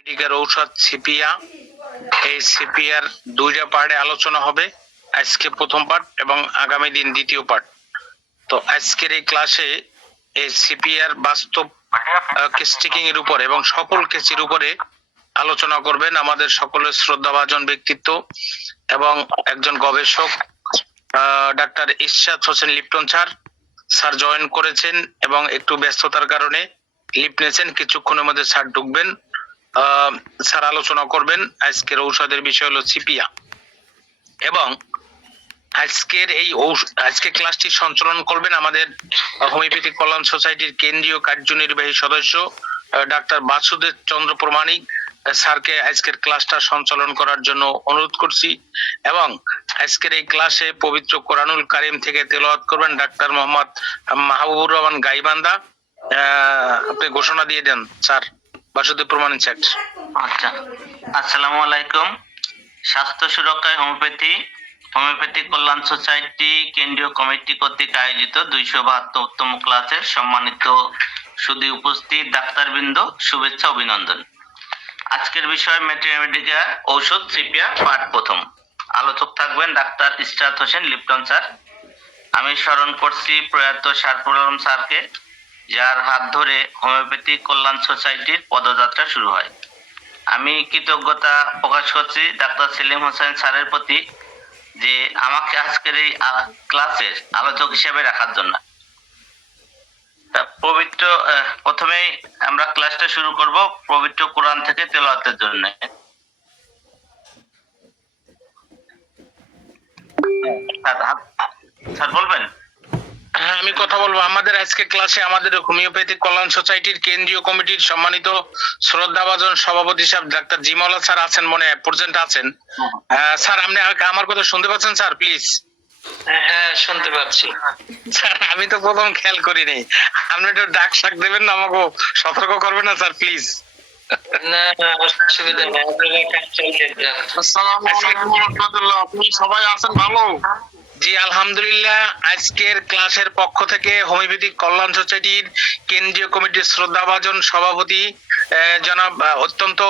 Medical ঔষধ sepia. এই সিপিয়ার দুইটা পার্টে আলোচনা হবে, আজকে প্রথম পার্ট এবং আগামী দিন দ্বিতীয় পার্ট। তো আজকের এই ক্লাসে এই সিপিআর বাস্তব কেসটিকিং এর উপর এবং সকল কেসের উপরে আলোচনা করবেন আমাদের সকলের শ্রদ্ধাভাজন ব্যক্তিত্ব এবং একজন গবেষক ডাক্তার ইরশাদ হোসেন লিপ্টন স্যার জয়েন করেছেন এবং একটু ব্যস্ততার কারণে লিভ নিয়েছেন। কিছুক্ষণের মধ্যে স্যার ঢুকবেন। স্যার আলোচনা করবেন। আজকের ঔষধের বিষয় হলো সিপিয়া এবং আজকে ক্লাসটি সঞ্চালন করবেন আমাদের হোমিওপ্যাথিক কল্যাণ সোসাইটির কেন্দ্রীয় কার্যনির্বাহী সদস্য ডাক্তার বাসুদেব চন্দ্র প্রমাণিক স্যারকে আজকের ক্লাসটা সঞ্চালন করার জন্য অনুরোধ করছি এবং আজকের এই ক্লাসে পবিত্র কোরআনুল কারীম থেকে তেলাওয়াত করবেন ডাক্তার মোহাম্মদ মাহবুবুর রহমান গাইবান্ধা। আপনি ঘোষণা দিয়ে দেন স্যার, বাসুদেব প্রমাণিক স্যার। আচ্ছা, আসসালামু আলাইকুম। স্বাস্থ্য সুরক্ষায় হোমিওপ্যাথিক কল্যাণ সোসাইটি কেন্দ্রীয় কমিটি কর্তৃক আয়োজিত 272তম ক্লাসের সম্মানিত সুধী উপস্থিত ডাক্তারবৃন্দ, শুভেচ্ছা অভিনন্দন। আজকের বিষয় মেডিকেল ঔষধ সিপিয়া পার্ট প্রথম। আলোচক থাকবেন ডাক্তার ইরশাদ হোসেন লিপ্টন স্যার। আমি স্মরণ করছি প্রয়াত শারফুল আলম স্যারকে, যার হাত ধরে হোমিওপ্যাথিক কল্যাণ সোসাইটির পদযাত্রা শুরু হয়। আমি কৃতজ্ঞতা প্রকাশ করছি ডাক্তার সেলিম হোসেন স্যারের প্রতি যে আমাকে আজকের এই ক্লাসের আলোচক হিসেবে রাখার জন্য। পবিত্র প্রথমেই আমরা ক্লাসটা শুরু করব পবিত্র কোরআন থেকে তেলাওয়াতের জন্য। স্যার বলবেন? হ্যাঁ, আমি কথা বলবো। আমাদের আজকে ক্লাসে আমাদের হোমিওপ্যাথিক কল্যাণ সোসাইটির কেন্দ্রীয় কমিটির সম্মানিত শ্রদ্ধাভাজন সভাপতি সাহেব ডাক্তার জিমাওলা স্যার আছেন, মনে প্রেজেন্ট আছেন। স্যার আপনি আমার কথা শুনতে পাচ্ছেন স্যার? প্লিজ। হ্যাঁ, শুনতে পাচ্ছি স্যার। আমি তো প্রথম খেয়াল করিনি, আপনি একটু ডাক শাক দেবেন না, আমাকে সতর্ক করবেন না স্যার প্লিজ? না, অসুবিধা নেই, আসসালামু আলাইকুম ওয়া রাহমাতুল্লাহ। আপনি সবাই আছেন ভালো? জি আলহামদুলিল্লাহ। আজকের ক্লাসের পক্ষ থেকে হোমিওপ্যাথিক কল্যাণ সোসাইটির কেন্দ্রীয় কমিটির শ্রদ্ধাভাজন সভাপতি জনাব অত্যন্ত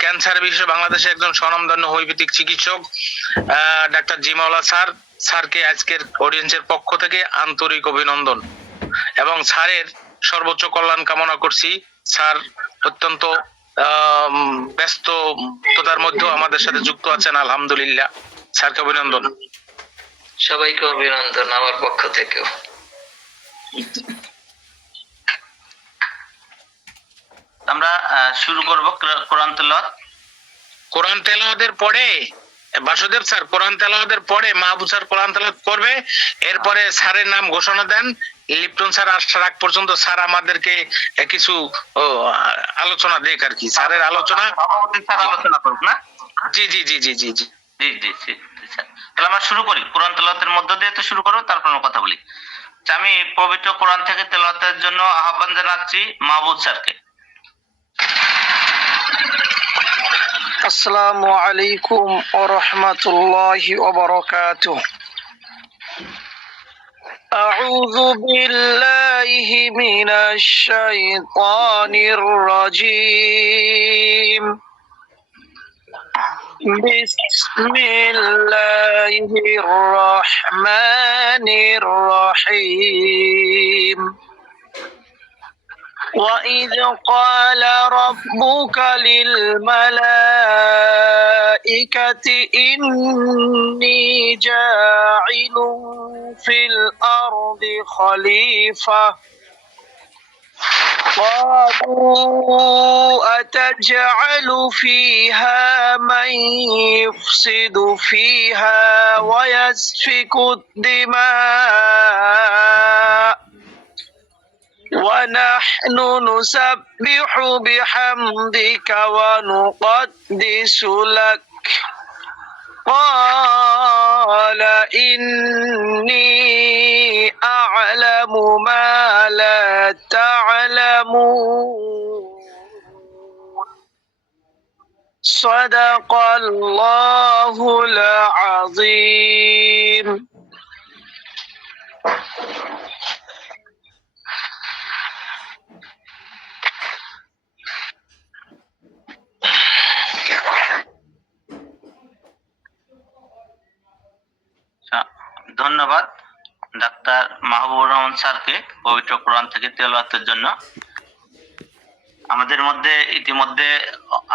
ক্যান্সার বিষয়ে বাংলাদেশের একজন স্বনামধন্য হোমিওপ্যাথিক চিকিৎসক ডাক্তার জিমাওলা স্যারকে আজকের অডিয়েন্সের পক্ষ থেকে আন্তরিক অভিনন্দন এবং স্যারের সর্বোচ্চ কল্যাণ কামনা করছি। স্যার অত্যন্ত ব্যস্ততার মধ্যে আমাদের সাথে যুক্ত আছেন, আলহামদুলিল্লাহ। স্যারকে অভিনন্দন। সবাইকে অভিনন্দন আমার পক্ষ থেকেও। আমরা শুরু করব কোরআন তেলাওয়াত। কোরআন তেলাওয়াতের পরে বাসুদেব স্যার কোরআন তেলাওয়াতের পরে মাহবুব স্যার কোরআন তেলাওয়াত করবে, এরপরে স্যারের নাম ঘোষণা দেন। লিপ্টন স্যার আসার আগ পর্যন্ত স্যার আমাদেরকে কিছু আলোচনা দেখ আর কি। স্যারের আলোচনা আলোচনা করব না? জি জি জি জি জি জি জি জি জি। তাহলে আমরা শুরু করি। কোরআন তেলাওয়াতের মধ্য দিয়ে তো শুরু করব, তারপর আমরা কথা বলি। আমি পবিত্র কোরআন থেকে তেলাওয়াতের জন্য আহ্বান জানাচ্ছি মাহবুব স্যারকে। আসসালামু আলাইকুম ওয়া রাহমাতুল্লাহি ওয়া বারাকাতুহু। আউযু বিল্লাহি মিনাশ শাইতানির রাজীম। বিসমিল্লাহির রাহমানির রাহিম। وَإِذْ قَالَ رَبُّكَ لِلْمَلَائِكَةِ إِنِّي جَاعِلٌ فِي الْأَرْضِ خَلِيفَةً قَالُوا أَتَجْعَلُ فِيهَا مَن يُفْسِدُ فِيهَا وَيَسْفِكُ الدِّمَاءَ ونحن نسبح بحمدك ونقدس لك قال إني أعلم ما لا تعلمون صدق الله العظيم. ধন্যবাদ ডাক্তার মাহবুবুর রহমান স্যারকে পবিত্র কোরআন থেকে তেলাওয়াতের জন্য। আমাদের মধ্যে ইতিমধ্যে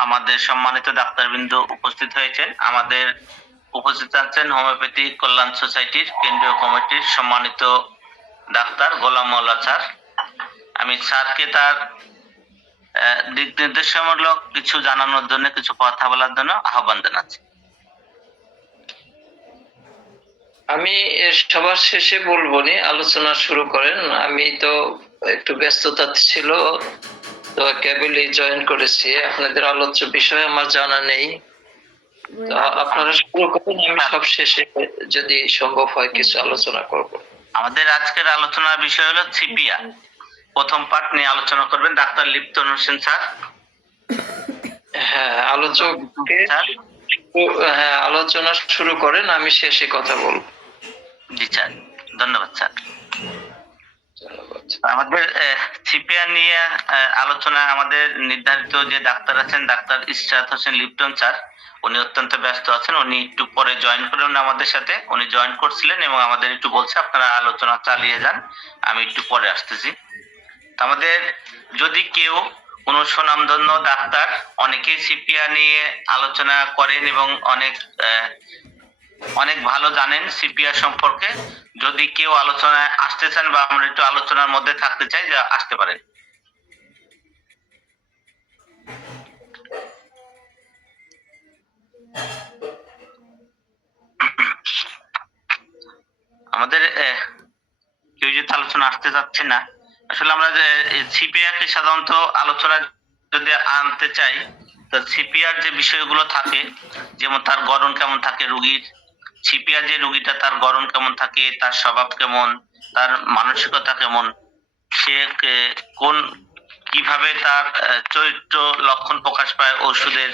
আমাদের সম্মানিত ডাক্তারবৃন্দ উপস্থিত হয়েছেন। আমাদের উপস্থিত আছেন হোমিওপ্যাথি কল্যাণ সোসাইটির কেন্দ্রীয় কমিটির সম্মানিত ডাক্তার গোলাম মোল্লা স্যার। আমি স্যারকে তার দিক নির্দেশমূলক কিছু জানানোর জন্য, কিছু কথা বলার জন্য আহ্বান জানাচ্ছি। আমি সবার শেষে বলবো নি, আলোচনা শুরু করেন। আমি তো একটু ব্যস্ততা ছিল, তো কেবলই জয়েন করেছি। আপনাদের আলোচ্য বিষয় আমার জানা নেই, তো আপনারা শুরু করেন। আমি সব শেষে যদি সম্ভব হয় কিছু আলোচনা করব। আমাদের আজকের আলোচনার বিষয় হলো সিপিয়া। প্রথম পার্ট নিয়ে আলোচনা করবেন ডাক্তার লিপ্তন হোসেন স্যার। হ্যাঁ, আলোচককে স্যার। হ্যাঁ, আলোচনা শুরু করেন, আমি শেষে কথা বলবো। জি স্যার, ধন্যবাদ স্যার। ধন্যবাদ। আমাদের সিপিয়া নিয়ে আলোচনা, আমাদের নির্ধারিত যে ডাক্তার আছেন doctor Ishrat Hossain Lipton sir, উনি অত্যন্ত ব্যস্ত আছেন। উনি একটু পরে জয়েন করলেন আমাদের সাথে। উনি জয়েন করছিলেন এবং আমাদের একটু বলছে আপনারা আলোচনা চালিয়ে যান, আমি একটু পরে আসতেছি। তো আমাদের যদি কেউ কোনো সুনামধন্য ডাক্তার, অনেকেই সিপিয়া নিয়ে আলোচনা করেন এবং অনেক ভালো জানেন সিপিআর সম্পর্কে। যদি কেউ আলোচনায় আসতে চান বা আমরা একটু আলোচনার মধ্যে থাকতে চাই, যা আসতে পারেন। আমাদের কেউ যদি আলোচনা আসতে চাচ্ছে না, আসলে আমরা যে সিপিআর কে সাধারণত আলোচনা যদি আনতে চাই, তো সিপিআর যে বিষয়গুলো থাকে, যেমন তার গড়ন কেমন থাকে রোগীর, সিপিআর যে রোগীটা তার গড়ন কেমন থাকে, তার স্বভাব কেমন, তার মানসিকতা কেমন, সে কোন কিভাবে তার চরিত্র লক্ষণ প্রকাশ পায় ওষুধের,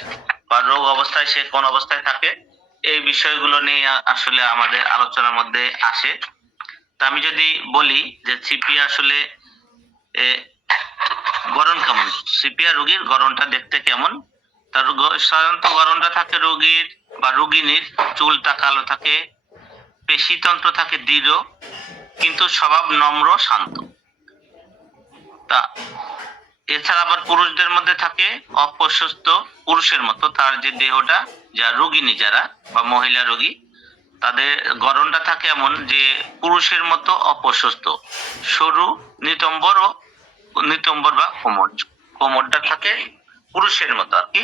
বা রোগ অবস্থায় সে কোন অবস্থায় থাকে, এই বিষয়গুলো নিয়ে আসলে আমাদের আলোচনার মধ্যে আসে। তা আমি যদি বলি যে সিপিআর আসলে গড়ন কেমন, সিপিআর রোগীর গড়নটা দেখতে কেমন, তার সাধারণত গড়নটা থাকে রোগীর বা রোগিনীর চুলটা কালো থাকে, পেশিতন্ত্র থাকে দৃঢ়, কিন্তু স্বভাব নম্র শান্ত। তা এছাড়া আবার পুরুষদের মধ্যে থাকে অপ্রশস্ত পুরুষের মতো, তার যে দেহটা, যা রোগিনী যারা বা মহিলা রোগী, তাদের গড়নটা থাকে এমন যে পুরুষের মতো অপ্রশস্ত, সরু, নিতম্বর বা কোমর, কোমরটা থাকে পুরুষের মতো আর কি।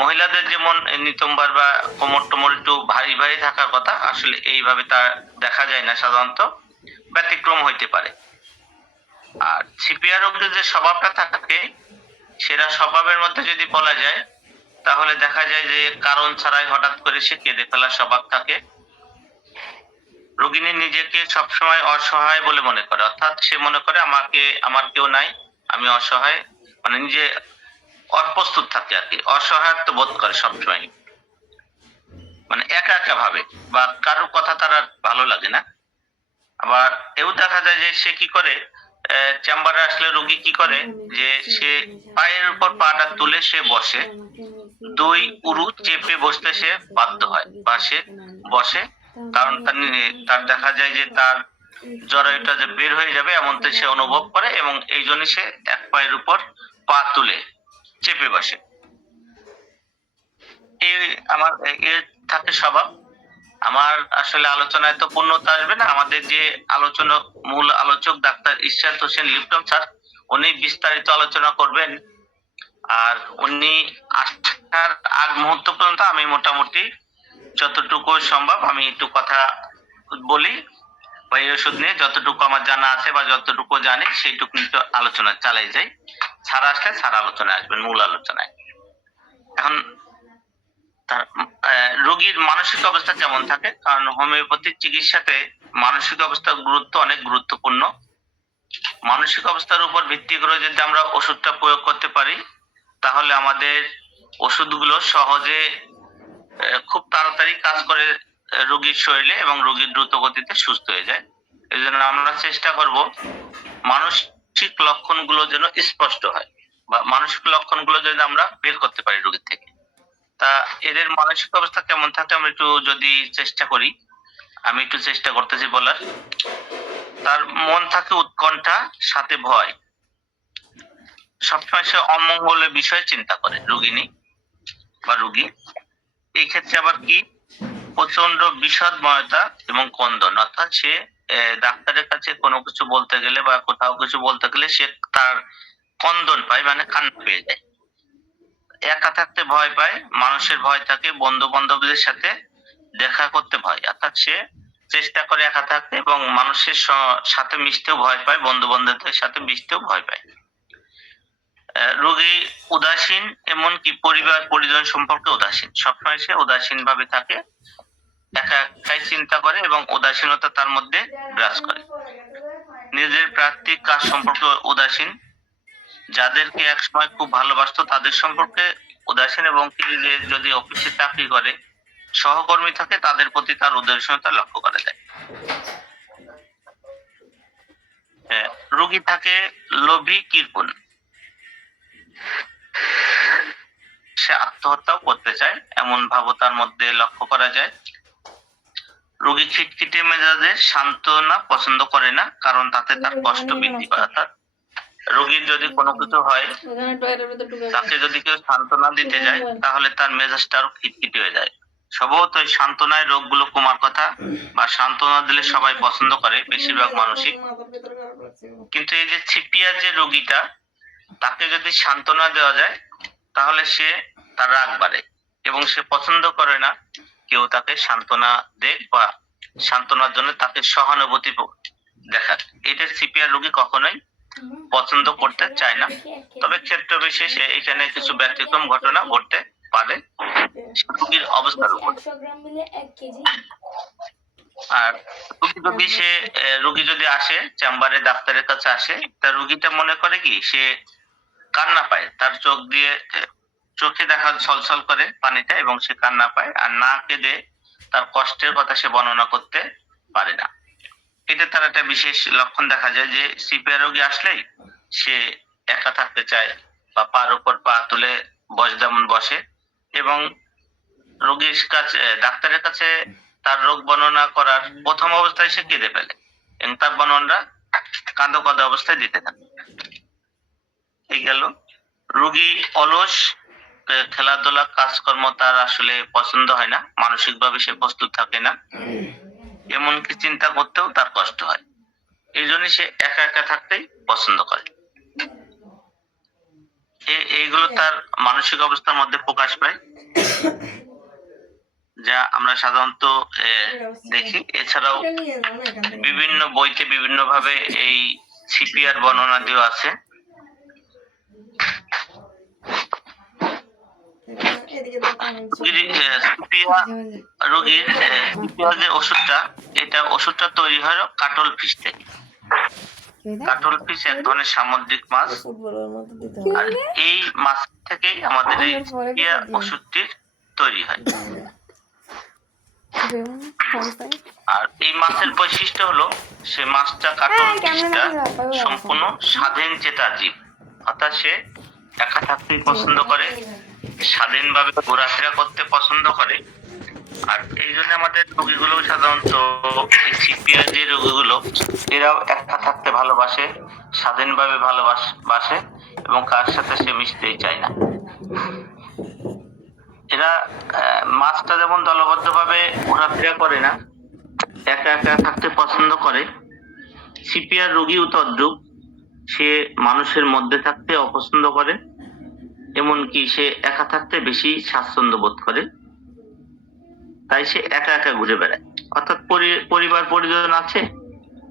মহিলাদের যেমন নিতম্বর বা কোমর টোমর একটু ভারী ভারী থাকার কথা, আসলে এইভাবে তা দেখা যায় না, সাধারণত ব্যতিক্রম হইতে পারে। আর সিপিআর রোগীর যে স্বভাবটা থাকে, সেরা স্বভাবের মধ্যে যদি বলা যায়, তাহলে দেখা যায় যে কারণ ছাড়াই হঠাৎ করে সে কেঁদে ফেলার স্বভাব থাকে। রোগিনী নিজেকে সবসময় অসহায় বলে মনে করে, অর্থাৎ সে মনে করে আমার কেউ নাই, আমি অসহায়, মানে নিজে অপ্রস্তুত থাকে আর কি, অসহায়ত্ব বোধ করে সবসময়, মানে একা একা ভাবে, বা কারোর কথা তার আর ভালো লাগে না। আবার এও দেখা যায় যে সে কি করে, চেম্বারে আসলে রোগী কি করে যে সে পায়ের উপর পাটা তুলে সে বসে, দুই উরু চেপে বসতে সে বাধ্য হয় বা সে বসে, কারণ তার দেখা যায় যে তার জরায়ুটা যে বের হয়ে যাবে এমনটা সে অনুভব করে, এবং এই জন্য সে এক পায়ের উপর পা তুলে চেপে বসে। এই আমার এর থাকে স্বভাব। আমার আসলে আলোচনায় তো পূর্ণতা আসবে না। আমাদের যে আলোচনা মূল আলোচক doctor Ishrat Hossain Lipton sir, উনি বিস্তারিত আলোচনা করবেন। আর উনি আসার আগ মুহূর্ত পর্যন্ত আমি মোটামুটি যতটুকু সম্ভব আমি একটু কথা বলি, বা এই ওষুধ নিয়ে যতটুকু আমার জানা আছে বা যতটুকু জানি সেইটুকু একটু আলোচনা চালাই যাই। স্যার আসলে স্যার আলোচনায় আসবেন, মূল আলোচনায়। এখন রোগীর মানসিক অবস্থা কেমন থাকে, কারণ হোমিওপ্যাথিক চিকিৎসাতে মানসিক অবস্থার গুরুত্ব অনেক গুরুত্বপূর্ণ। মানসিক অবস্থার উপর ভিত্তি করে যদি আমরা ওষুধটা প্রয়োগ করতে পারি, তাহলে আমাদের ওষুধগুলো সহজে খুব তাড়াতাড়ি কাজ করে রোগীর শরীরে, এবং রোগীর দ্রুত গতিতে সুস্থ হয়ে যায়। এই জন্য আমরা চেষ্টা করব মানসিক লক্ষণগুলো যেন স্পষ্ট হয়, বা মানসিক লক্ষণগুলো যদি আমরা বের করতে পারি রোগীর থেকে। তা এদের মানসিক অবস্থা কেমন থাকে আমরা একটু যদি চেষ্টা করি। আমি একটু চেষ্টা করতেছি বলার। তার মন থাকে উৎকণ্ঠা, সাথে ভয়। সবসময় সে অমঙ্গলের বিষয়ে চিন্তা করে, রোগিনী বা রোগী। এই ক্ষেত্রে আবার কি, প্রচন্ড বিষাদময়তা এবং কন্দন, অর্থাৎ সে ডাক্তারের কাছে কোনো কিছু বলতে গেলে বা কোথাও কিছু বলতে গেলে সে তার কন্দন পায়, মানে কান্না পেয়ে যায়। একা থাকতে ভয় পায়, মানুষের ভয় থাকে, বন্ধু বান্ধবদের সাথে দেখা করতে ভয়, অর্থাৎ সে চেষ্টা করে একা থাকতে এবং মানুষের সাথে মিশতেও ভয় পায়, বন্ধু বান্ধবদের সাথে মিশতেও ভয় পায়। রোগী উদাসীন, এমনকি পরিবার পরিজন সম্পর্কে উদাসীন, সবসময় সে উদাসীন ভাবে থাকে, একা একাই চিন্তা করে এবং উদাসীনতা তার মধ্যে গ্রাস করে। নিজের প্রাত্যিক কাজ সম্পর্কে উদাসীন, যাদেরকে একসময় খুব ভালোবাসতো তাদের সম্পর্কে উদাসীন, এবং কি যে যদি অফিসে চাকরি করে সহকর্মী থাকে তাদের প্রতি তার উদাসীনতা লক্ষ্য করা যায়। রোগী থাকে লোভী, কৃপণ, সে আত্মহত্যাও করতে চায়, এমন ভাব তার মধ্যে লক্ষ্য করা যায়। রোগী খিটখিটে মেজাজের, সান্ত্বনা পছন্দ করে না, কারণ তাতে তার কষ্ট বৃদ্ধি পায়। অর্থাৎ রোগীর যদি কোনো কিছু হয়, তাকে যদি কেউ সান্ত্বনা দিতে যায় তাহলে তার মেজাজটা আরো খিটখিটে হয়ে যায়। স্বভাবত এই সান্ত্বনায় রোগগুলো কমার কথা, বা সান্ত্বনা দিলে সবাই পছন্দ করে, বেশিরভাগ মানসিক। কিন্তু এই যে ছিপিয়া যে রোগীটা, তাকে যদি সান্ত্বনা দেওয়া যায় তাহলে সে তার রাগ বাড়ে এবং সে পছন্দ করে না কেউ তাকে সান্ত্বনা দেয় বা সান্ত্বনার জন্য তাকে সহানুভূতি দেখায়। এটা সিপিআর রোগী কখনোই পছন্দ করতে চায় না। তবে ক্ষেত্র বিশেষে এখানে কিছু ব্যতিক্রম ঘটনা ঘটতে পারে রোগীর অবস্থার উপর। আর রোগী যদি আসে চেম্বারে, ডাক্তারের কাছে আসে, তা রোগীটা মনে করে কি সে কান্না পায়, তার চোখ দিয়ে চোখে দেখা ছলছল করে পানিটা এবং সে কান্না পায়, আর না কেঁদে তার কষ্টের কথা সে বর্ণনা করতে পারে না। এটা তার একটা বিশেষ লক্ষণ দেখা যায় যে সিপিআর রোগী আসলেই সে একা থাকতে চায় বা পার উপর পা তুলে যেমন বসে, এবং রোগীর কাছে, ডাক্তারের কাছে তার রোগ বর্ণনা করার প্রথম অবস্থায় সে কেঁদে ফেলে এবং তার বর্ণনা কাঁদো কাঁদো অবস্থায় দিতে থাকে। এই গেল। রোগী অলস, খেলাধুলা কাজকর্ম তার আসলে পছন্দ হয় না, মানসিক ভাবে সে প্রস্তুত থাকে না, এমনকি চিন্তা করতেও তার কষ্ট হয়। এই জন্য সে একা একা থাকতেই পছন্দ করে। এইগুলো তার মানসিক অবস্থার মধ্যে প্রকাশ পায়, যা আমরা সাধারণত দেখি। এছাড়াও বিভিন্ন বইতে বিভিন্ন ভাবে এই সিপিআর বর্ণনা দেওয়া আছে। রোগীর সিপিআর যে ওষুধটা, এটা ওষুধটা তৈরি হয় কাটল ফিশ থেকে। কাটল ফিশ এক ধরনের সামুদ্রিক মাছ, আর এই মাছ থেকেই আমাদের এই সিপিআর ওষুধটির তৈরি হয়। আর এই মাছের বৈশিষ্ট্য হলো সে মাছটা, কাটল ফিশটা সম্পূর্ণ স্বাধীন চেতা জীব, অর্থাৎ সে একা থাকতে পছন্দ করে, স্বাধীনভাবে ঘোরাফেরা করতে পছন্দ করে। আর এই জন্য আমাদের রোগীগুলো সাধারণত সিপিআর যে রোগীগুলো, এরাও একা থাকতে ভালোবাসে, স্বাধীনভাবে ভালোবাসে এবং কার সাথে সে মিশতেই চায় না। এরা মাছটা যেমন দলবদ্ধভাবে ঘোরাফেরা করে না, একা একা থাকতে পছন্দ করে, সিপিআর রোগীও তদ্রূপ, সে মানুষের মধ্যে থাকতে অপছন্দ করে, এমনকি সে একা থাকতে বেশি স্বাচ্ছন্দ্য বোধ করে, তাই সে একা একা ঘুরে বেড়ায়। অর্থাৎ পরিবার পরিজন আছে,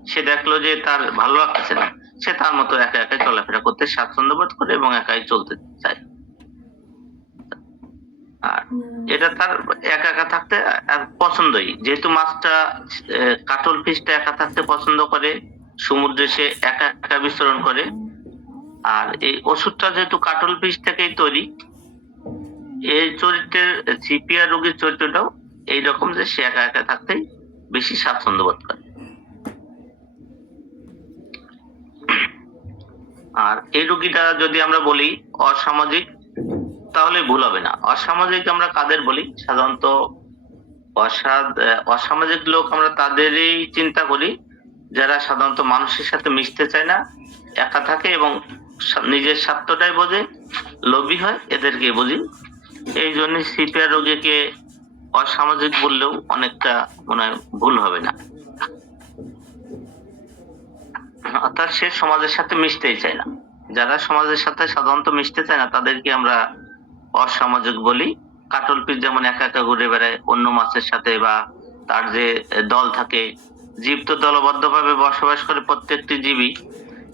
সে দেখলো যে তার ভালো লাগছে না, সে তার মতো একা একা চলাফেরা করতে স্বাচ্ছন্দ্য বোধ করে এবং একাই চলতে চায়। আর এটা তার একা একা থাকতে আর পছন্দই, যেহেতু মাছটা, কাটল ফিশটা একা থাকতে পছন্দ করে, সমুদ্রে সে একা একা বিচরণ করে, আর এই ওষুধটা যেহেতু কাটল ফিশ থেকেই তৈরি, এই চরিত্রের সিপিআর রোগীর চরিত্রটাও এইরকম যে সে একা একা থাকতেই বেশি স্বাচ্ছন্দ্য বোধ করে। আর এই রোগীটা যদি আমরা বলি অসামাজিক, তাহলে ভুল হবে না। অসামাজিক আমরা কাদের বলি? সাধারণত অসামাজিক লোক আমরা তাদেরই চিন্তা করি যারা সাধারণত মানুষের সাথে মিশতে চায় না, একা থাকে এবং নিজের স্বার্থটাই বোঝে, লোভী হয়, এদেরকে বুঝি। এই জন্য সিপিআর রোগীকে অসামাজিক বললেও অনেকটা মনে হয় ভুল হবে না। অর্থাৎ সে সমাজের সাথে মিশতেই চায় না। যারা সমাজের সাথে সাধারণত মিশতে চায় না তাদেরকে আমরা অসামাজিক বলি। কাটল পিস যেমন একা একা ঘুরে বেড়ায় অন্য মাছের সাথে, বা তার যে দল থাকে, জীব তো দলবদ্ধভাবে বসবাস করে প্রত্যেকটি জীবই,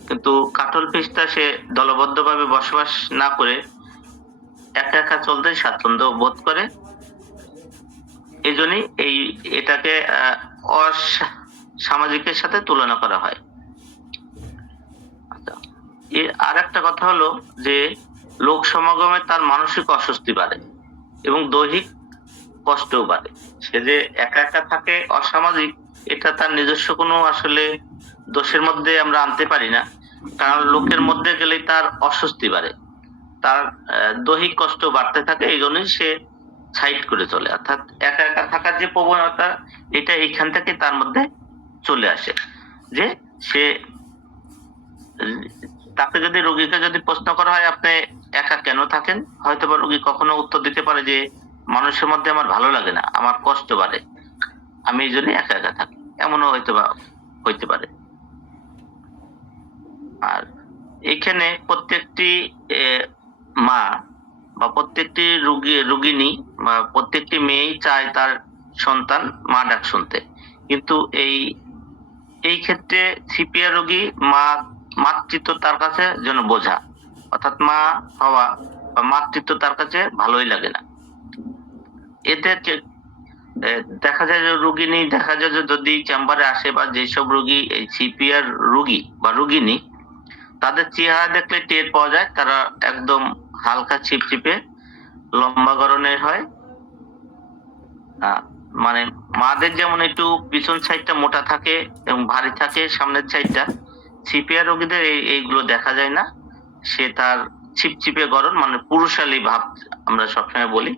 কিন্তু কাটল পিসটা সে দলবদ্ধভাবে বসবাস না করে একা একা চলতে স্বাচ্ছন্দ্য বোধ করে। এই জন্যই এটাকে অসামাজিকের সাথে তুলনা করা হয়। আচ্ছা, আর একটা কথা হলো যে লোক সমাগমে তার মানসিক অস্বস্তি বাড়ে এবং দৈহিক কষ্টও বাড়ে। সে যে একা একা থাকে অসামাজিক, এটা তার নিজস্ব কোনো আসলে দোষের মধ্যে আমরা আনতে পারি না, কারণ লোকের মধ্যে গেলেই তার অস্বস্তি বাড়ে, তার দৈহিক কষ্ট বাড়তে থাকে। এই জন্যই সে সাইড করে চলে, অর্থাৎ একা একা থাকার যে প্রবণতা, এটা এইখান থেকে তার মধ্যে চলে আসে। যে সে তাকে যদি রোগীকে যদি প্রশ্ন করা হয় আপনি একা কেন থাকেন, হয়তো বা রোগী কখনো উত্তর দিতে পারে যে মানুষের মধ্যে আমার ভালো লাগে না, আমার কষ্ট বাড়ে, আমি এই জন্য একা একা থাকি, এমনও হয়তো বা হইতে পারে। আর এখানে প্রত্যেকটি মা বা প্রত্যেকটি রোগিনী বা প্রত্যেকটি মেয়েই চায় তার সন্তান মা ডাক শুনতে, কিন্তু এই ক্ষেত্রে সিপিআর রোগী মাতৃত্ব তার কাছে যেন বোঝা, অর্থাৎ মা হওয়া বা মাতৃত্ব তার কাছে ভালোই লাগে না। এতে দেখা যায় যে রোগিনী, দেখা যায় যে যদি চেম্বারে আসে বা যেসব রোগী এই সিপিআর রোগী বা রোগিনী, তাদের চেহারা দেখলে টের পাওয়া যায় তারা একদম হালকা চিপচিপে লম্বা গড়নের হয়। মানে মাদের যেমন একটু পিছন সাইডটা মোটা থাকে এবং ভারী থাকে, সামনের সাইডটা, সিপিআর রোগীদের এইগুলো দেখা যায় না। সে তার চিপচিপে গড়ন, মানে পুরুষালী ভাব আমরা সবসময় বলি,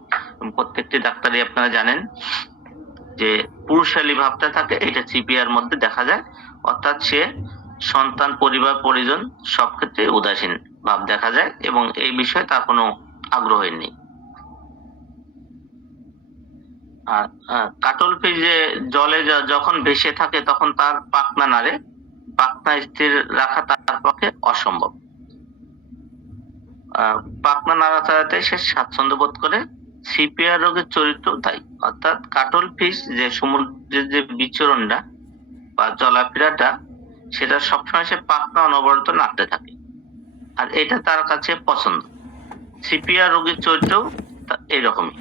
প্রত্যেকটি ডাক্তারই আপনারা জানেন যে পুরুষালী ভাবটা থাকে, এটা সিপিআর মধ্যে দেখা যায়। অর্থাৎ সে সন্তান, পরিবার, পরিজন সব ক্ষেত্রে উদাসীন ভাব দেখা যায় এবং এই বিষয়ে তার কোনো আগ্রহ নেই। আর কাটল ফিশ যে জলে যখন ভেসে থাকে তখন তার পাখনা নাড়ে, পাখনা স্থির রাখা তার পক্ষে অসম্ভব। পাখনা নাড়াচাড়াতে সে স্বাচ্ছন্দ্য বোধ করে। সিপিআর রোগের চরিত্র তাই, অর্থাৎ কাটল ফিশ যে সমুদ্রের যে বিচরণটা বা চলাফেরাটা, সেটা সবসময় সে পাখনা অনবরত নাড়তে থাকে, আর এটা তার কাছে পছন্দ। সিপিআর রোগীর চরিত্র এইরকমই,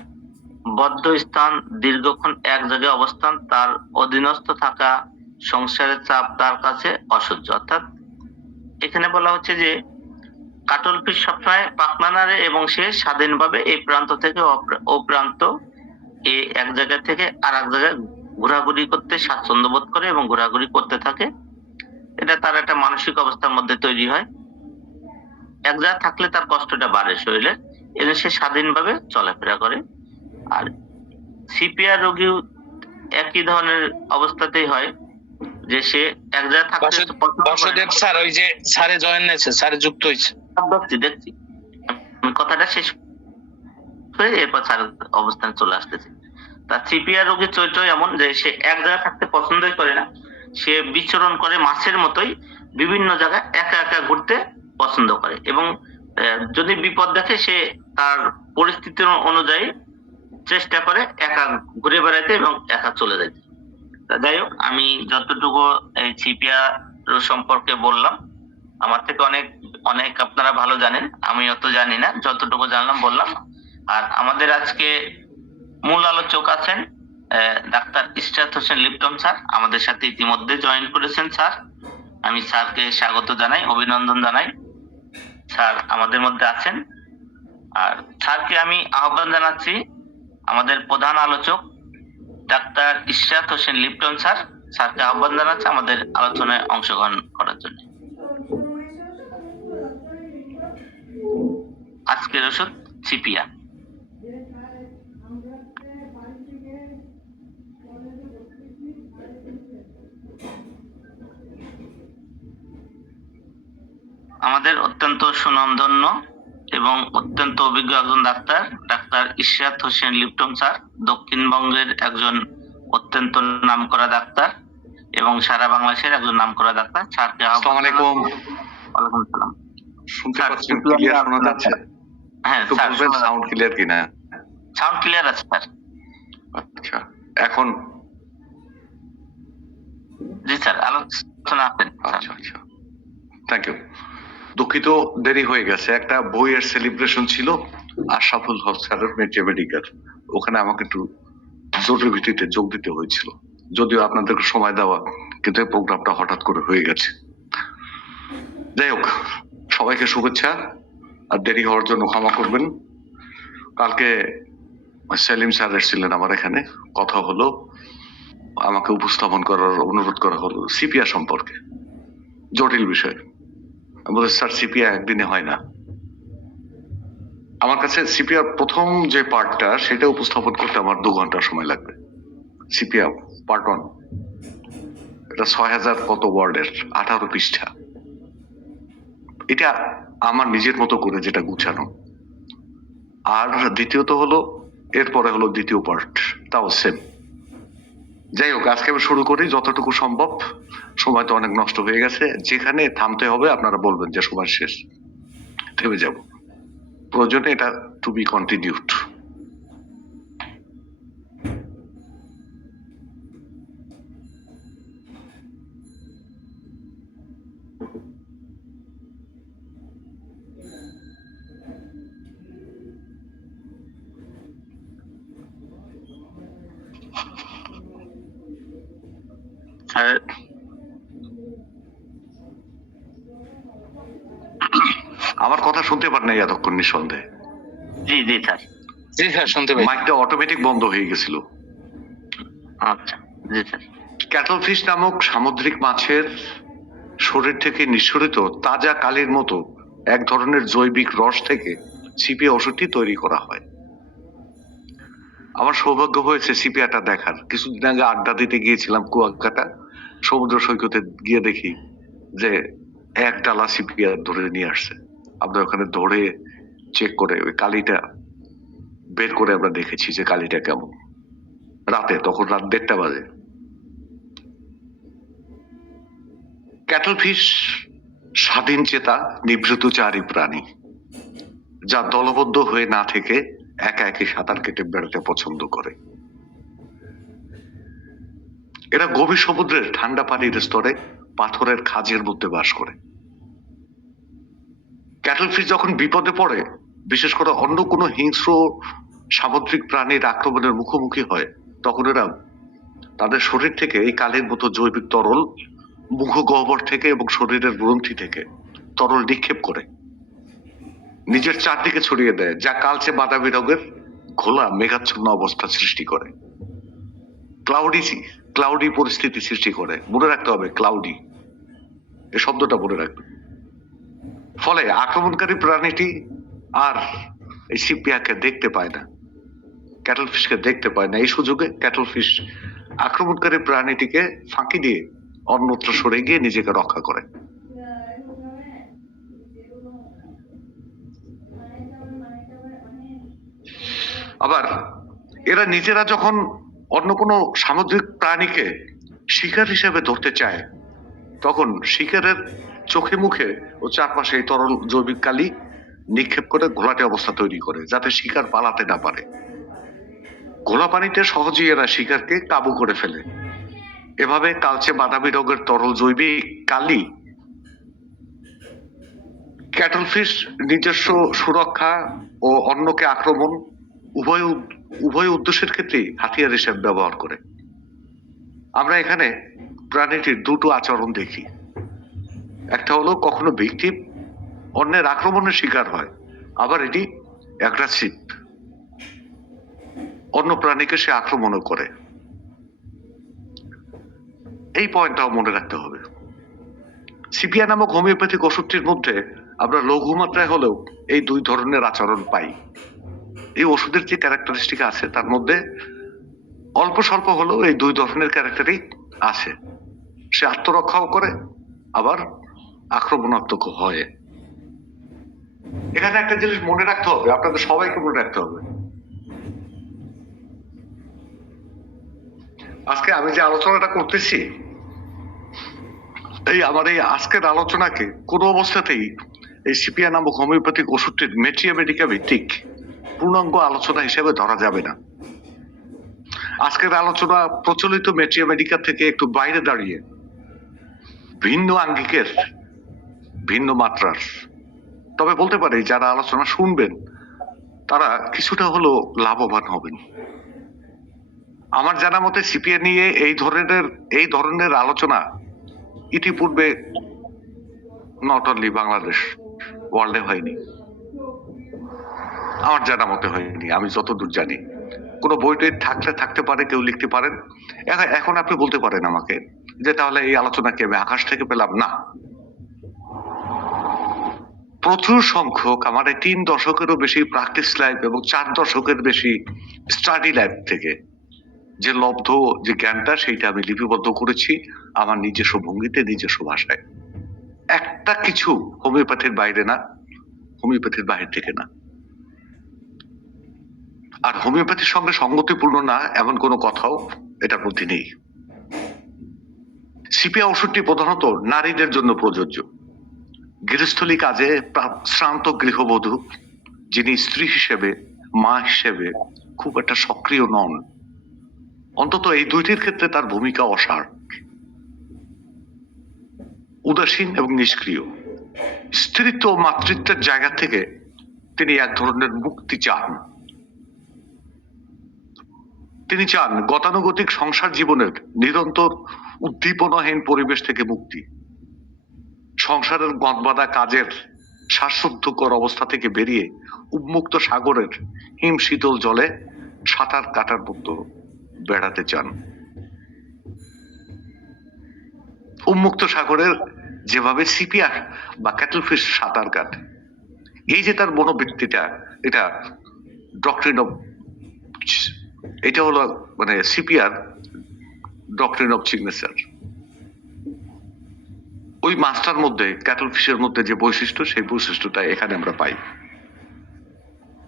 বদ্ধ স্থান, দীর্ঘক্ষণ এক জায়গায় অবস্থান, তার অধীনস্থ থাকা, সংসারের চাপ তার কাছে অসহ্য। অর্থাৎ এখানে বলা হচ্ছে যে কাটল ফিশ সবসময় পাখনা নাড়ে এবং সে স্বাধীনভাবে এই প্রান্ত থেকে ও প্রান্ত, এক জায়গা থেকে আর এক জায়গায় ঘোরাঘুরি করতে স্বাচ্ছন্দ্য বোধ করে এবং ঘোরাঘুরি করতে থাকে। এটা তার একটা মানসিক অবস্থার মধ্যে তৈরি হয়। এক জায়গায় থাকলে তার কষ্টটা বাড়ে শরীরে, এজন্য সে স্বাধীনভাবে চলাফেরা করে। আর সিপিআর রোগীও একই ধরনের অবস্থাতেই হয়, যে সে এক জায়গায় থাকতে বাসুদেব স্যার, ওই যে স্যারে জয়েন হয়েছে, স্যারে যুক্ত হয়েছে, দেখছি আমি কথাটা শেষ হয়ে এরপর স্যার অবস্থানে চলে আসতেছে। তার সিপিআর রোগীর চরিত্র এমন যে সে এক জায়গায় থাকতে পছন্দই করে না, সে বিচরণ করে মাছের মতোই বিভিন্ন জায়গায় একা একা ঘুরতে পছন্দ করে এবং যদি বিপদ দেখে সে তার পরিস্থিতি অনুযায়ী চেষ্টা করে একা ঘুরে বেড়াইতে এবং একা চলে যেতে। যাই হোক, আমি যতটুকু এই সিপিআর সম্পর্কে বললাম, আমার থেকে অনেক অনেক আপনারা ভালো জানেন, আমি অত জানি না, যতটুকু জানলাম বললাম। আর আমাদের আজকে মূল আলোচক আছেন doctor Ishrat Hossain Lipton sir, আমাদের সাথে ইতিমধ্যে জয়েন করেছেন স্যার। আমি স্যারকে স্বাগত জানাই, অভিনন্দন জানাই, স্যার আমাদের মধ্যে আছেন। আর স্যারকে আমি আহ্বান জানাচ্ছি আমাদের প্রধান আলোচক doctor Ishrat Hossain Lipton sir, স্যারকে আহ্বান জানাচ্ছি আমাদের আলোচনায় অংশগ্রহণ করার জন্য। আজকের ওষুধ সিপিআর। আমাদের অত্যন্ত সুনামধন্য এবং অত্যন্ত অভিজ্ঞ একজন doctor, doctor Ishrat Hossain Lipton sir, দক্ষিণবঙ্গের একজন অত্যন্ত নামকরা ডাক্তার এবং সারা বাংলাদেশের একজন নামকরা ডাক্তার। স্যারকে আসসালামু আলাইকুম। ওয়ালাইকুম সালাম। শুনতে স্যার, পাচ্ছেন? CPR ক্লিয়ার শোনা আপনার- যাচ্ছে? হ্যাঁ একটু স্যার, বলবেন সাউন্ড ক্লিয়ার কিনা? সাউন্ড ক্লিয়ার আছে স্যার। আচ্ছা, এখন? জি স্যার, আলোচনা আছেন স্যার। আচ্ছা আচ্ছা, থ্যাংক ইউ। দুঃখিত, দেরি হয়ে গেছে। একটা বইয়ের সেলিব্রেশন ছিল আশরাফুল হক স্যারের মেডিকেল, ওখানে আমাকে একটু জরুরি ভিত্তিতে যোগ দিতে হয়েছিল, যদিও আপনাদেরকে সময় দেওয়া, কিন্তু এই প্রোগ্রামটা হঠাৎ করে হয়ে গেছে। যাই হোক, সবাইকে শুভেচ্ছা, আর দেরি হওয়ার জন্য ক্ষমা করবেন। কালকে সেলিম স্যার এসেছিলেন আমার এখানে, কথা হলো, আমাকে উপস্থাপন করার অনুরোধ করা হলো সিপিআর সম্পর্কে, জটিল বিষয়। আমি বলছি, স্যার সিপিআর একদিনে হয় না। আমার কাছে সিপিআর প্রথম যে পার্টটা, সেটা উপস্থাপন করতে আমার 2 ঘন্টা সময় লাগবে। সিপিআর পার্ট 1, এটা 6000 কত ওয়ার্ডের, 18 পৃষ্ঠা। এটা আমার নিজের মতো করে যেটা গুছানো। আর দ্বিতীয়ত হলো, এরপরে হলো দ্বিতীয় পার্ট, তাও সেম। যাই হোক, আজকে আমি শুরু করি যতটুকু সম্ভব। সময় তো অনেক নষ্ট হয়ে গেছে, যেখানে থামতে হবে আপনারা বলবেন যে সময় শেষ, থেমে যাব। প্রয়োজনে এটা টু বি কন্টিনিউড। স্যার, আমার কথা শুনতে পার নাই এতক্ষণ নিঃসন্দেহে? জি জি স্যার। জি স্যার, শুনতে পাই। মাইকটা অটোমেটিক বন্ধ হয়ে গেছিল। আচ্ছা, জি স্যার। ক্যাটলফিশ নামক সামুদ্রিক মাছের শরীর থেকে নিঃসরিত তাজা কালির মতো এক ধরনের জৈবিক রস থেকে সিপিআর ওষুধটি তৈরি করা হয়। আমার সৌভাগ্য হয়েছে সিপিআরটা দেখার। কিছুদিন আগে আড্ডা দিতে গিয়েছিলাম কুয়াকাটা, সমুদ্র সৈকতে গিয়ে দেখি যে 1 ডালা সিপিআর ধরে নিয়ে আসছে। আমরা ওখানে ধরে চেক করে ওই কালিটা বের করে আমরা দেখেছি যে কালিটা কেমন। রাতে, তখন রাত 1:30 বাজে। ক্যাটলফিশ স্বাধীন চেতা নিভৃতচারী প্রাণী, যা দলবদ্ধ হয়ে না থেকে একা একই সাঁতার কেটে বেড়াতে পছন্দ করে। এরা গভীর সমুদ্রের ঠান্ডা পানির স্তরে পাথরের খাঁজের মধ্যে বাস করে। ক্যাটলফিশ যখন বিপদে পড়ে, বিশেষ করে অন্য কোনো হিংস্র সামুদ্রিক প্রাণীর আক্রমণের মুখোমুখি হয়, তখন এরা তাদের শরীর থেকে এই কালির মতো জৈবিক তরল মুখগহ্বর থেকে এবং শরীরের গ্রন্থি থেকে তরল নিক্ষেপ করে নিজের চারদিকে ছড়িয়ে দেয়, যা কালচে বাদামি রঙের ঘোলা মেঘাচ্ছন্ন অবস্থা সৃষ্টি করে। ক্লাউডি পরিস্থিতি সৃষ্টি করে। মনে রাখতে হবে ক্লাউডি, এই শব্দটা মনে রাখবে। ফলে আক্রমণকারী প্রাণীটি আর এই সিপিআরকে দেখতে পায় না, ক্যাটলফিশকে দেখতে পায় না। এই সুযোগে ক্যাটলফিশ আক্রমণকারী প্রাণীটিকে ফাঁকি দিয়ে অন্যত্র সরে গিয়ে নিজেকে রক্ষা করে। আবার এরা নিজেরা যখন অন্য কোনো সামুদ্রিক প্রাণীকে শিকার হিসেবে ধরতে চায়, তখন শিকারের চোখে মুখে ও চারপাশে এই তরল জৈবিক কালি নিক্ষেপ করে ঘোলাটে অবস্থা তৈরি করে, যাতে শিকার পালাতে না পারে। ঘোলা পানিতে সহজেই এরা শিকারকে কাবু করে ফেলে। এভাবে কালচে বাদামি রঙের তরল জৈবিক কালি ক্যাটলফিশ নিজস্ব সুরক্ষা ও অন্যকে আক্রমণ উভয় উদ্দেশ্যের ক্ষেত্রেই হাতিয়ার হিসেবে ব্যবহার করে। আমরা এখানে প্রাণীটির 2টো আচরণ দেখি। একটা হলো কখনো ভিকটিম, অন্যের আক্রমণের শিকার হয়, আবার এটি অ্যাগ্রেসিভ, অন্য প্রাণীকে সে আক্রমণও করে। এই পয়েন্টটাও মনে রাখতে হবে। সিপিআর নামক হোমিওপ্যাথিক ওষুধটির মধ্যে আমরা লঘুমাত্রায় হলেও এই 2 ধরনের আচরণ পাই। এই ওষুধের যে ক্যারেক্টারিস্টিক আছে, তার মধ্যে অল্প স্বল্প হলেও এই 2 ধরনের ক্যারেক্টারই আছে। সে আত্মরক্ষাও করে, আবার আক্রমণাত্মক হয়। এখানে একটা জিনিস মনে রাখতে হবে, আপনাদের সবাইকে মনে রাখতে হবে, আজকে আমি যে আলোচনাটা করতেছি, আমার এই আজকের আলোচনাকে কোনো অবস্থাতেই এই সিপিয়া নামক হোমিওপ্যাথিক ওষুধটির মেট্রিয়ামেডিকা ভিত্তিক পূর্ণাঙ্গ আলোচনা হিসেবে ধরা যাবে না। আজকের আলোচনা প্রচলিত মেট্রিয়ামেডিকা থেকে একটু বাইরে দাঁড়িয়ে ভিন্ন আঙ্গিকের, ভিন্ন মাত্রার। তবে বলতে পারি যারা আলোচনা শুনবেন তারা কিছুটা হলেও লাভবান হবেন। আমার জানা মতে সিপিএ নিয়ে এই ধরনের আলোচনা ইতিপূর্বে নট অনলি বাংলাদেশ, ওয়ার্ল্ডে হয়নি, আমার জানা মতে হয়নি, আমি যতদূর জানি। কোনো বইতে থাকতে পারে, কেউ লিখতে পারেন। এখন আপনি বলতে পারেন আমাকে যে তাহলে এই আলোচনাকে আমি আকাশ থেকে পেলাম না। প্রচুর সংখ্যক আমার এই 3 দশকেরও বেশি প্র্যাকটিস লাইফ এবং 4 দশকের বেশি স্টাডি লাইফ থেকে যে লব্ধ যে জ্ঞানটা, সেইটা আমি লিপিবদ্ধ করেছি আমার নিজস্ব ভঙ্গিতে, নিজস্ব ভাষায়। একটা কিছু হোমিওপ্যাথির বাইরে না, হোমিওপ্যাথির বাইরে থেকে না। আর হোমিওপ্যাথির সঙ্গে সঙ্গতিপূর্ণ না এমন কোনো কথাও এটার মধ্যে নেই। সিপিয়া ওষুধটি প্রধানত নারীদের জন্য প্রযোজ্য। গৃহস্থলী কাজে শ্রান্ত গৃহবধূ যিনি স্ত্রী হিসেবে, মা হিসেবে খুব একটা সক্রিয় নন, অন্তত এই দুইটির ক্ষেত্রে তার ভূমিকা অসার, উদাসীন এবং নিষ্ক্রিয়। স্ত্রীত্ব ও মাতৃত্বের জায়গা থেকে তিনি এক ধরনের মুক্তি চান। তিনি চান গতানুগতিক সংসার জীবনের নিরন্তর উদ্দীপনাহীন পরিবেশ থেকে মুক্তি, সংসারের গদবাঁধা কাজের শ্বাসরুদ্ধকর অবস্থা থেকে বেরিয়ে উন্মুক্ত সাগরের হিম শীতল জলে সাঁতার কাটার মতো বেড়াতে চান। উন্মুক্ত সাগরের যেভাবে সিপিয়ার বা ক্যাটলফিশ সাঁতার কাটে, এই যে তার মনোবৃত্তিটা, এটা ডক্ট্রিন অফ, এটা হলো মানে সিপিআর ডক্ট্রিন অফ সিগনেচার। ওই মাছটার মধ্যে, ক্যাটল ফিশের মধ্যে যে বৈশিষ্ট্য, সেই বৈশিষ্ট্যটা এখানে আমরা পাই।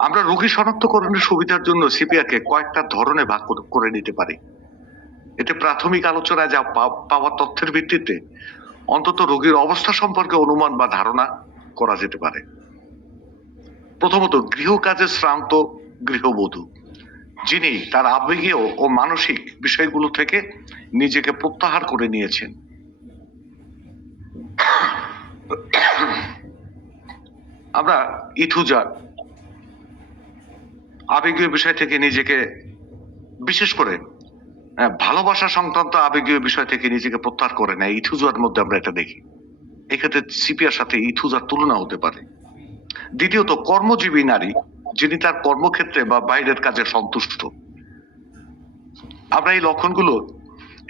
আমরা রোগী শনাক্তকরণের সুবিধার জন্য সিপিআরকে কয়েকটা ধরনে ভাগ করে নিতে পারি। এতে প্রাথমিক আলোচনায় যা পাওয়া তথ্যের ভিত্তিতে অন্তত রোগীর অবস্থা সম্পর্কে অনুমান বা ধারণা করা যেতে পারে। প্রথমত, গৃহকাজে শ্রান্ত গৃহবধূ যিনি তার আবেগীয় ও মানসিক বিষয়গুলো থেকে নিজেকে প্রত্যাহার করে নিয়েছেন। আমরা ইথুজা আবেগীয় বিষয় থেকে নিজেকে, বিশেষ করে ভালোবাসা সংক্রান্ত আবেগীয় বিষয় থেকে নিজেকে প্রত্যাহার করে নেয়, ইথুজার মধ্যে আমরা এটা দেখি। এক্ষেত্রে সিপিআর সাথে ইথুজার তুলনা হতে পারে। দ্বিতীয়ত, কর্মজীবী নারী যিনি তার কর্মক্ষেত্রে বা বাইরের কাজে সন্তুষ্ট। আমরা এই লক্ষণগুলো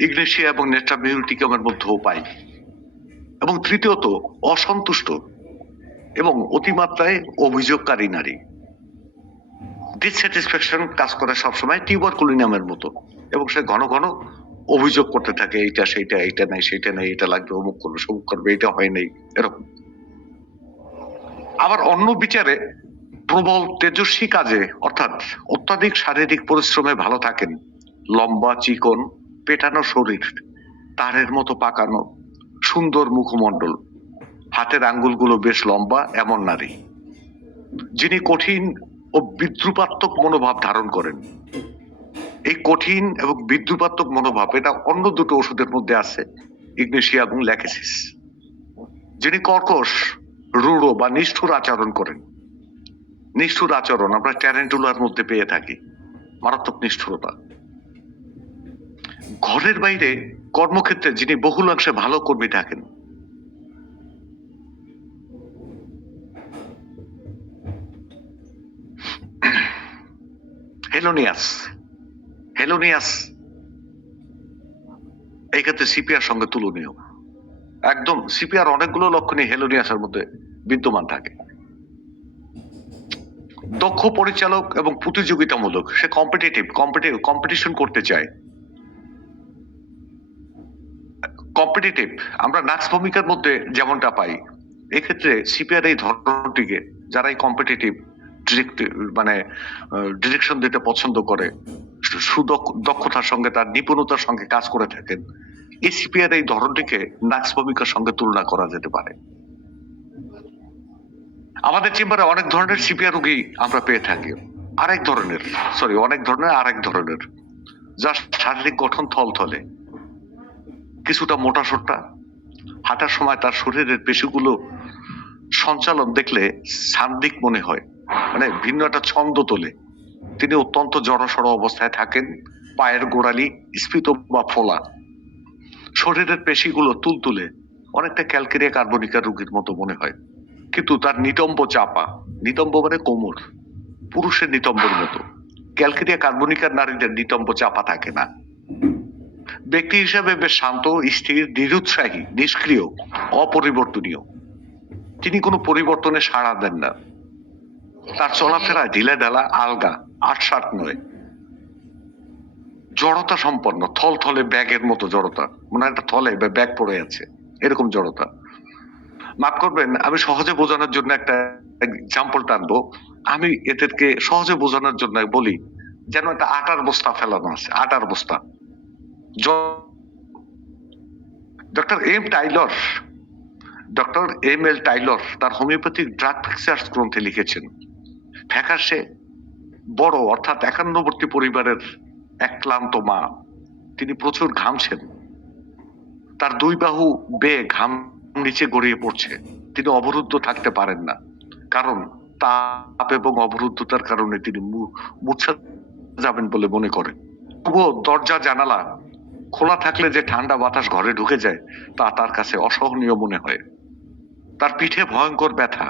ইগনেশিয়া এবং নেট্রামিউটিকামের মধ্যেও পাই। এবং তৃতীয়ত, অসন্তুষ্ট এবং অতিমাত্রায় অভিযোগকারী নারী। ডিসস্যাটিসফ্যাকশন কাজ করে সবসময় টিউবারকুলিনামের মতো, এবং সে ঘন ঘন অভিযোগ করতে থাকে, এইটা সেইটা, এইটা নাই সেইটা নাই, এটা লাগবে, অমুক করবে সমুক করবে, এটা হয় নাই, এরকম। আবার অন্য বিচারে প্রবল তেজস্বী কাজে, অর্থাৎ অত্যাধিক শারীরিক পরিশ্রমে ভালো থাকেন, লম্বা চিকন পেটানো শরীর, তারের মতো পাকানো, সুন্দর মুখমণ্ডল, হাতের আঙ্গুলগুলো বেশ লম্বা এমন নারী যিনি কঠিন ও বিদ্রুপাত্মক মনোভাব ধারণ করেন। এই কঠিন এবং বিদ্রুপাত্মক মনোভাব, এটা অন্য দুটো ওষুধের মধ্যে আছে, ইগনেশিয়া এবং ল্যাকেসিস। যিনি কর্কশ, রূঢ় বা নিষ্ঠুর আচরণ করেন। নিষ্ঠুর আচরণ আমরা ট্যারেন্টুলার মধ্যে পেয়ে থাকি, মারাত্মক নিষ্ঠুরতা। ঘরের বাইরে কর্মক্ষেত্রে যিনি বহুলাংশে ভালো কর্মী থাকেন। হেলোনিয়াস এই ক্ষেত্রে সিপিআর সঙ্গে তুলনীয়। একদম সিপিআর অনেকগুলো লক্ষণই হেলোনিয়াসের মধ্যে বিদ্যমান থাকে। দক্ষ পরিচালক এবং প্রতিযোগিতামূলক, সে কম্পিটিশন করতে চায়। কম্পিটিটিভ আমরা নাক্স ভূমিকার মধ্যে যেমনটা পাই, এক্ষেত্রে সিপিআর এই ধরনটিকে যারা এই কম্পিটিটিভ মানে ডিরেকশন দিতে পছন্দ করে, সুদক্ষতার সঙ্গে তার নিপুণতার সঙ্গে কাজ করে থাকেন, এই সিপিআর এই ধরনটিকে নাক্স ভূমিকার সঙ্গে তুলনা করা যেতে পারে। আমাদের চেম্বারে অনেক ধরনের সিপিআর রোগী আমরা পেয়ে থাকি, অনেক ধরনের আরেক ধরনের, যার শারীরিক গঠন থলথলে, কিছুটা মোটা সোটা, হাঁটার সময় তার শরীরের পেশিগুলো সঞ্চালন দেখলে সান্দিক মনে হয়, মানে ভিন্ন একটা ছন্দ তোলে। তিনি অত্যন্ত জড়সড় অবস্থায় থাকেন, পায়ের গোড়ালি স্ফীত বা ফোলা, শরীরের পেশিগুলো তুলতুলে, অনেকটা ক্যালকেরিয়া কার্বনিকা রোগীর মতো মনে হয়। কিন্তু তার নিতম্ব চাপা, নিতম্ব মানে কোমর, পুরুষের নিতম্বর মতো। ক্যালকেরিয়া কার্বনিকার নারীদের নিতম্ব চাপা থাকে না। ব্যক্তি হিসাবে বেশ শান্ত, স্থির, নিরুৎসাহী, নিষ্ক্রিয়, অপরিবর্তনীয়। তিনি কোনো পরিবর্তনে সাড়া দেন না। তার চলাফেরা ঢিলে ঢালা, আলগা, আটসাট নয়, জড়তা সম্পন্ন, থল থলে ব্যাগের মতো জড়তা, মনে একটা থলে ব্যাগ পড়ে আছে, এরকম জড়তা। মাফ করবেন, আমি সহজে বোঝানোর জন্য একটা এক্সাম্পল টানবো। আমি এদেরকে সহজে বোঝানোর জন্য বলি, যেন একটা আটার বস্তা ফেলানো আছে, আটার বস্তা। ডক্টর এম এল টাইলর তার হোমিওপ্যাথিক ড্রাগ ফিক্সার্স গ্রন্থে লিখেছেন, ফ্যাকাশে বড় অর্থাৎ একান্নবর্তী পরিবারের এক ক্লান্ত মা, তিনি প্রচুর ঘামছেন, তার দুই বাহু বেয়ে ঘাম নিচে গড়িয়ে পড়ছে, তিনি অবরুদ্ধ থাকতে পারেন না, কারণ তাপ এবং অবরুদ্ধতার কারণে তিনি মূর্ছা যাবেন বলে মনে করেন। তবুও দরজা জানালা খোলা থাকলে যে ঠান্ডা বাতাস ঘরে ঢুকে যায় তা তার কাছে অসহনীয় মনে হয়। তার পিঠে ভয়ঙ্কর ব্যথা,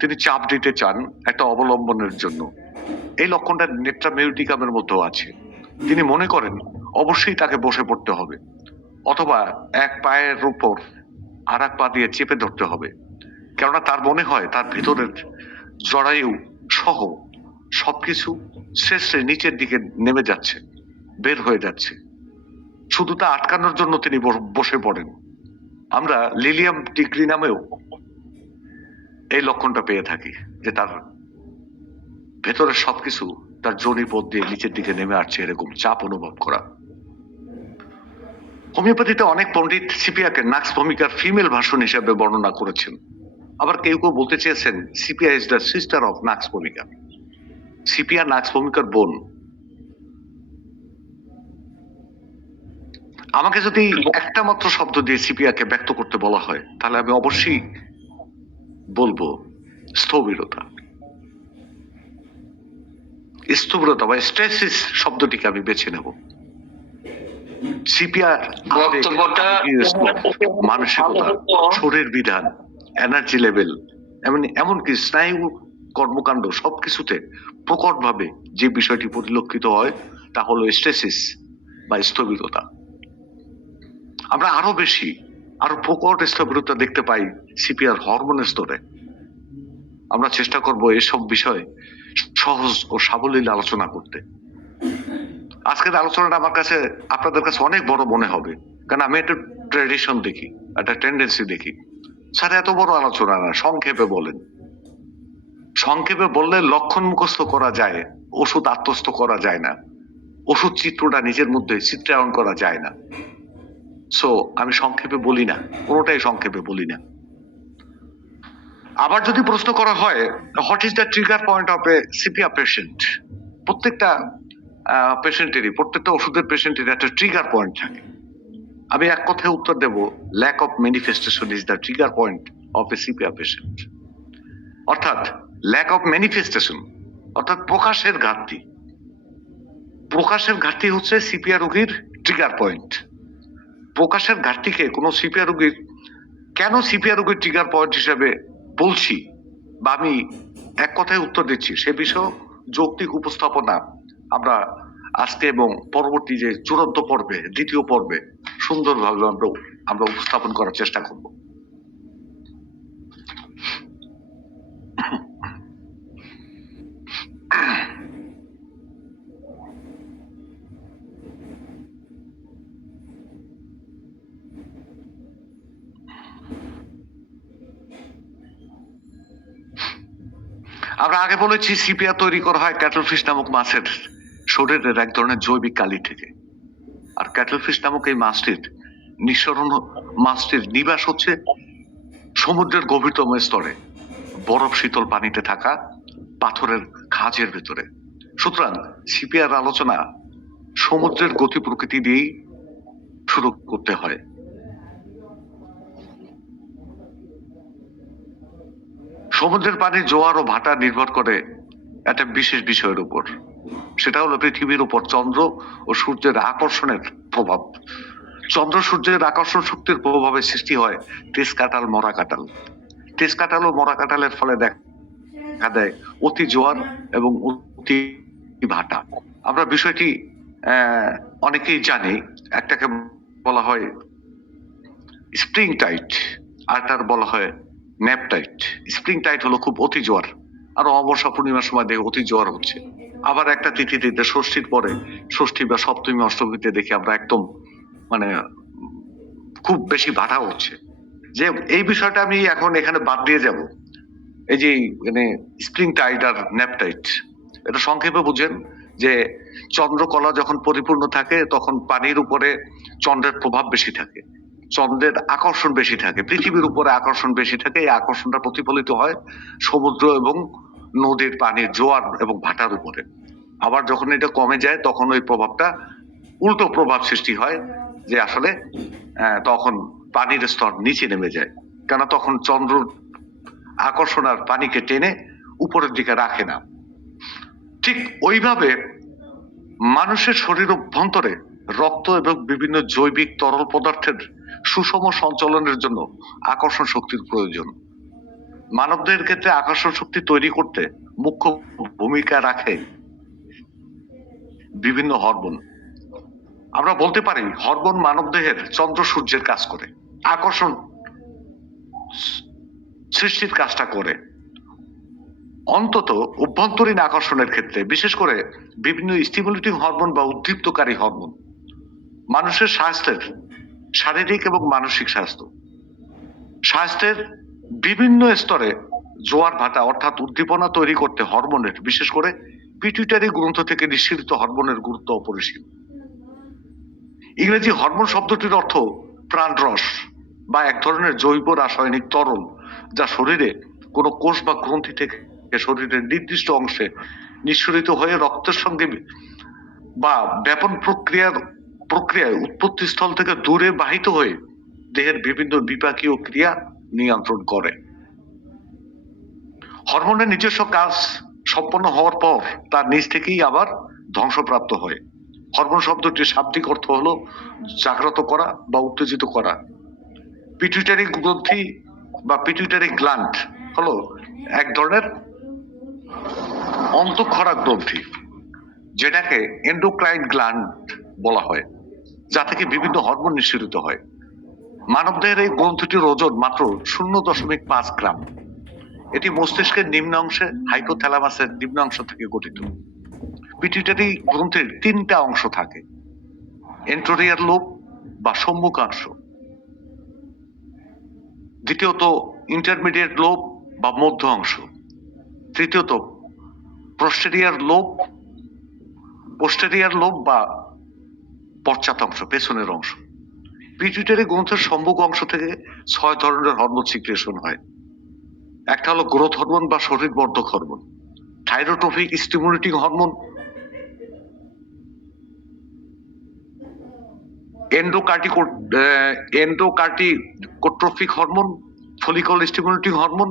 তিনি চাপ দিতে চান একটা অবলম্বনের জন্য। এই লক্ষণটা নেট্রামেউটিকামের মধ্যেও আছে। তিনি মনে করেন অবশ্যই তাকে বসে পড়তে হবে, অথবা এক পায়ের উপর আর এক পা দিয়ে চেপে ধরতে হবে, কেননা তার মনে হয় তার ভিতরের জরায়ু সহ সবকিছু শেষে নিচের দিকে নেমে যাচ্ছে, বের হয়ে যাচ্ছে। শুধু তা আটকানোর জন্য তিনি বসে পড়েন। আমরা লিলিয়াম ডিগ্রি নামেও এই লক্ষণটা পেয়ে থাকি, যে তার ভেতরের সবকিছু তার যোনিপথ দিয়ে নিচের দিকে নেমে আসছে, এরকম চাপ অনুভব করা। হোমিওপ্যাথিতে অনেক পণ্ডিত সিপিআকে নাক্স ভূমিকার ফিমেল ভার্সন হিসেবে বর্ণনা করেছেন। আবার কেউ কেউ বলতে চেয়েছেন sepia is the sister of nux ভূমিকা, সিপিআ নাক্স ভূমিকার বোন। আমাকে যদি একটা মাত্র শব্দ দিয়ে সিপিআকে ব্যক্ত করতে বলা হয়, তাহলে আমি অবশ্যই বলবো স্থবিরতা। স্থবিরতা বা স্ট্রেসিস শব্দটিকে আমি বেছে নেব। সিপিআর বক্তব্যটা মানসিকতা, শরীর বিধান, এনার্জি লেভেল, এমনকি স্নায়ু কর্মকাণ্ড সবকিছুতে প্রকটভাবে যে বিষয়টি পরিলক্ষিত হয় তা হলো স্ট্রেসিস বা স্থবিরতা। আমরা আরো প্রকট স্থবিরতা দেখতে পাই সিপিআর হরমোনের স্তরে। আমরা চেষ্টা করব এসব বিষয়ে সহজ ও সাবলীল আলোচনা করতে। আজকের আলোচনাটা আমার কাছে আপনাদের কাছে অনেক বড় মনে হবে, কারণ আমি একটা ট্রেডিশন দেখি, একটা টেন্ডেন্সি দেখি। স্যার এত বড় আলোচনা না, সংক্ষেপে বলেন। সংক্ষেপে বললে লক্ষণ মুখস্থ করা যায়, ওষুধ আত্মস্থ করা যায় না, ওষুধ চিত্রটা নিজের মধ্যে চিত্রায়ন করা যায় না। সো আমি সংক্ষেপে বলি না, কোনোটাই সংক্ষেপে বলি না। আবার যদি প্রশ্ন করা হয় what is the trigger point of a CPR patient, প্রত্যেকটা প্রত্যেকটা ওষুধের পেশেন্টের একটা ট্রিগার পয়েন্ট থাকে। আমি এক কথায় উত্তর দেব, lack of manifestation is the trigger point of a CPR patient. অর্থাৎ ল্যাক অফ ম্যানিফেস্টেশন অর্থাৎ প্রকাশের ঘাটতি। প্রকাশের ঘাটতি হচ্ছে সিপিআর রোগীর ট্রিগার পয়েন্ট। প্রকাশের ঘাটতিকে কোনো সিপিআর রোগীর, কেন সিপিআর রোগীর ট্রিগার পয়েন্ট হিসেবে বলছি বা আমি এক কথায় উত্তর দিচ্ছি, সে বিষয়ে যৌক্তিক উপস্থাপনা আমরা আজকে এবং পরবর্তী যে চূড়ান্ত পর্বে, দ্বিতীয় পর্বে সুন্দরভাবে আমরা উপস্থাপন করার চেষ্টা করব। আমরা আগে বলেছি সিপিআর তৈরি করা হয় ক্যাটলফিশ নামক মাছের শরীরের এক ধরনের জৈবিক কালি থেকে। আর ক্যাটলফিশ নামক এই মাছটির নিবাস হচ্ছে সমুদ্রের গভীরতম স্তরে, বরফ শীতল পানিতে থাকা পাথরের খাঁজের ভেতরে। সুতরাং সিপিআর আলোচনা সমুদ্রের গতি প্রকৃতি দিয়েই শুরু করতে হয়। সমুদ্রের পানির জোয়ার ও ভাটা নির্ভর করে একটা বিশেষ বিষয়ের উপর, সেটা হলো পৃথিবীর উপর চন্দ্র ও সূর্যের আকর্ষণের প্রভাব। চন্দ্র সূর্যের আকর্ষণ শক্তির প্রভাবে সৃষ্টি হয় তেজ কাঁটাল মরা কাঁটাল। তেজ কাঁটাল ও মরা কাঁটালের ফলে দেখা দেয় অতি জোয়ার এবং অতি ভাটা। আমরা বিষয়টি অনেকেই জানি, একটাকে বলা হয় স্প্রিং টাইড, আরটার বলা হয় ন্যাপ টাইড। স্প্রিং টাইড হলো খুব অতি জোয়ার, আর অমাবস্যা পূর্ণিমার সময় দেখে অতি জোয়ার হচ্ছে। আবার একটা তিথিতে ষষ্ঠীর পরে, ষষ্ঠী বা সপ্তমী অষ্টমীতে দেখি আমরা একদম মানে খুব বেশি ভাটা হচ্ছে। যে এই বিষয়টা আমি এখন এখানে বাদ দিয়ে যাব। এই যে মানে স্প্রিং টাইড আর ন্যাপ টাইড, এটা সংক্ষেপে বুঝেন যে চন্দ্রকলা যখন পরিপূর্ণ থাকে তখন পানির উপরে চন্দ্রের প্রভাব বেশি থাকে, চন্দ্রের আকর্ষণ বেশি থাকে, পৃথিবীর উপরে আকর্ষণ বেশি থাকে। এই আকর্ষণটা প্রতিফলিত হয় সমুদ্র এবং নদীর পানির জোয়ার এবং ভাটার উপরে। আবার যখন এটা কমে যায় তখন ওই প্রভাবটা উল্টো প্রভাব সৃষ্টি হয়, যে আসলে তখন পানির স্তর নিচে নেমে যায়, কেন তখন চন্দ্র আকর্ষণ আর পানিকে টেনে উপরের দিকে রাখে না। ঠিক ওইভাবে মানুষের শরীর অভ্যন্তরে রক্ত এবং বিভিন্ন জৈবিক তরল পদার্থের সুষম সঞ্চালনের জন্য আকর্ষণ শক্তির প্রয়োজন। মানবদের ক্ষেত্রে আকর্ষণ শক্তি তৈরি করতে মুখ্য ভূমিকা রাখে বিভিন্ন হরমোন। আমরা বলতে পারি হরমোন মানবদেহের চন্দ্র সূর্যের কাজ করে, আকর্ষণ সৃষ্টির কাজটা করে। অন্তত অভ্যন্তরীণ আকর্ষণের ক্ষেত্রে বিশেষ করে বিভিন্ন স্টিমুলেটিং হরমোন বা উদ্দীপ্তকারী হরমোন মানুষের স্বাস্থ্যের শারীরিক এবং মানসিক স্বাস্থ্যের বিভিন্ন স্তরে জোয়ার ভাটা অর্থাৎ উদ্দীপনা তৈরি করতে হরমোনের, বিশেষ করে পিটুইটারি গ্রন্থ থেকে নিঃসৃত হরমোনের গুরুত্ব অপরিসীম। ইংরেজি হরমোন শব্দটির অর্থ প্রাণরস বা এক ধরনের জৈব রাসায়নিক তরল, যা শরীরে কোনো কোষ বা গ্রন্থি থেকে শরীরের নির্দিষ্ট অংশে নিঃসরিত হয়ে রক্তের সঙ্গে বা ব্যাপন প্রক্রিয়ায় উৎপত্তি স্থল থেকে দূরে বাহিত হয়ে দেহের বিভিন্ন বিপাকীয় ক্রিয়া নিয়ন্ত্রণ করে। হরমোনের নিজস্ব কাজ সম্পন্ন হওয়ার পর তার নিজ থেকেই আবার ধ্বংসপ্রাপ্ত হয়। হরমোন শব্দটির শাব্দিক অর্থ হলো জাগ্রত করা বা উত্তেজিত করা। পিটুইটারি গ্রন্থি বা পিটুইটারি গ্ল্যান্ড হলো এক ধরনের অন্তঃক্ষরা গ্রন্থি, যেটাকে এন্ডোক্রাইন গ্ল্যান্ড বলা হয়, যা থেকে বিভিন্ন হরমোন নিঃসরিত হয়। মানবদেহের এই গ্রন্থিটির ওজন মাত্র 0.5 গ্রাম। এটি মস্তিষ্কের নিম্ন অংশে হাইপোথ্যালামাসের নিম্ন অংশ থেকে গঠিত। পিটুইটারি গ্রন্থির 3টা অংশ থাকে: এন্টোরিয়ার লোব বা সম্মুখাংশ, দ্বিতীয়ত ইন্টারমিডিয়েট লোব বা মধ্য অংশ, তৃতীয়ত পোস্টেরিয়ার লোব বা পশ্চাৎ অংশ, পেছনের অংশ। পিটুইটারি গ্রন্থের সম্মুখ অংশ থেকে 6 ধরনের হরমোন সিক্রেশন হয়। একটা হলো গ্রোথ হরমোন বা শরীর বর্ধক hormone, thyrotropic stimulating hormone, adrenocorticotropic hormone, follicle stimulating hormone,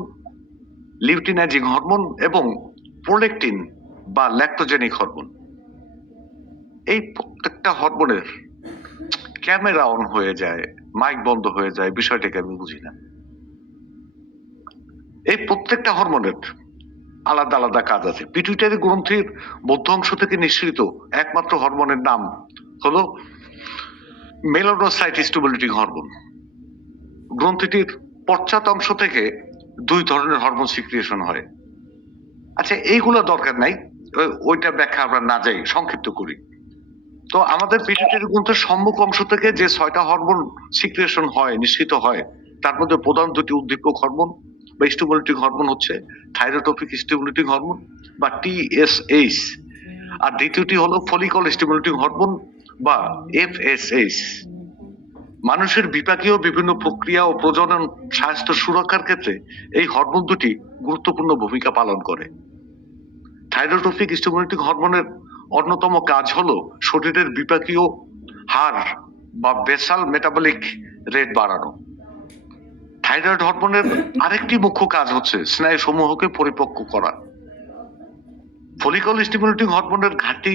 luteinizing hormone এবং প্রোলেকটিন বা ল্যাক্টোজেনিক হরমোন। এই প্রত্যেকটা হরমোনের ক্যামেরা অন হয়ে যায়, মাইক বন্ধ হয়ে যায়, বিষয়টাকে আমি বুঝি না। এই প্রত্যেকটা হরমোনের আলাদা আলাদা কাজ আছে। পিটুইটারি গ্রন্থির মধ্য অংশ থেকে নিঃসৃত একমাত্র হরমোনের নাম হলো মেলানোসাইট স্টিমুলেটিং হরমোন। গ্রন্থিটির পশ্চাৎ অংশ থেকে 2 ধরনের হরমোন সিক্রিয়েশন হয়। আচ্ছা, এইগুলো দরকার নাই, ওইটা ব্যাখ্যা আমরা না যাই, সংক্ষিপ্ত করি। তো আমাদের পিটুইটারি গ্রন্থের সম্মুখ অংশ থেকে যে 6টা হরমোন সিক্রিয়েশন হয়, নিঃসৃত হয়, তার মধ্যে প্রধান 2টি উদ্দীপক হরমোন বা স্টিমুলেটিং হরমোন হচ্ছে থাইরোট্রপিক স্টিমুলেটিং হরমোন বা TSH, আর দ্বিতীয়টি হলো ফলিকল স্টিমুলেটিং হরমোন বা FSH। মানুষের বিপাকীয় বিভিন্ন প্রক্রিয়া ও প্রজনন স্বাস্থ্য সুরক্ষার ক্ষেত্রে এই হরমোন দুটি গুরুত্বপূর্ণ ভূমিকা পালন করে। থাইরোট্রপিক স্টিমুলেটিং হরমোনের অন্যতম কাজ হলো শরীরের বিপাকীয় হার বা বেসাল মেটাবলিক রেট বাড়ানো। থাইরয়েড হরমোনের আরেকটি মুখ্য কাজ হচ্ছে স্নায়ু সমূহকে পরিপক্ক করা। ফলিকল স্টিমুলেটিং হরমোনের ঘাটতি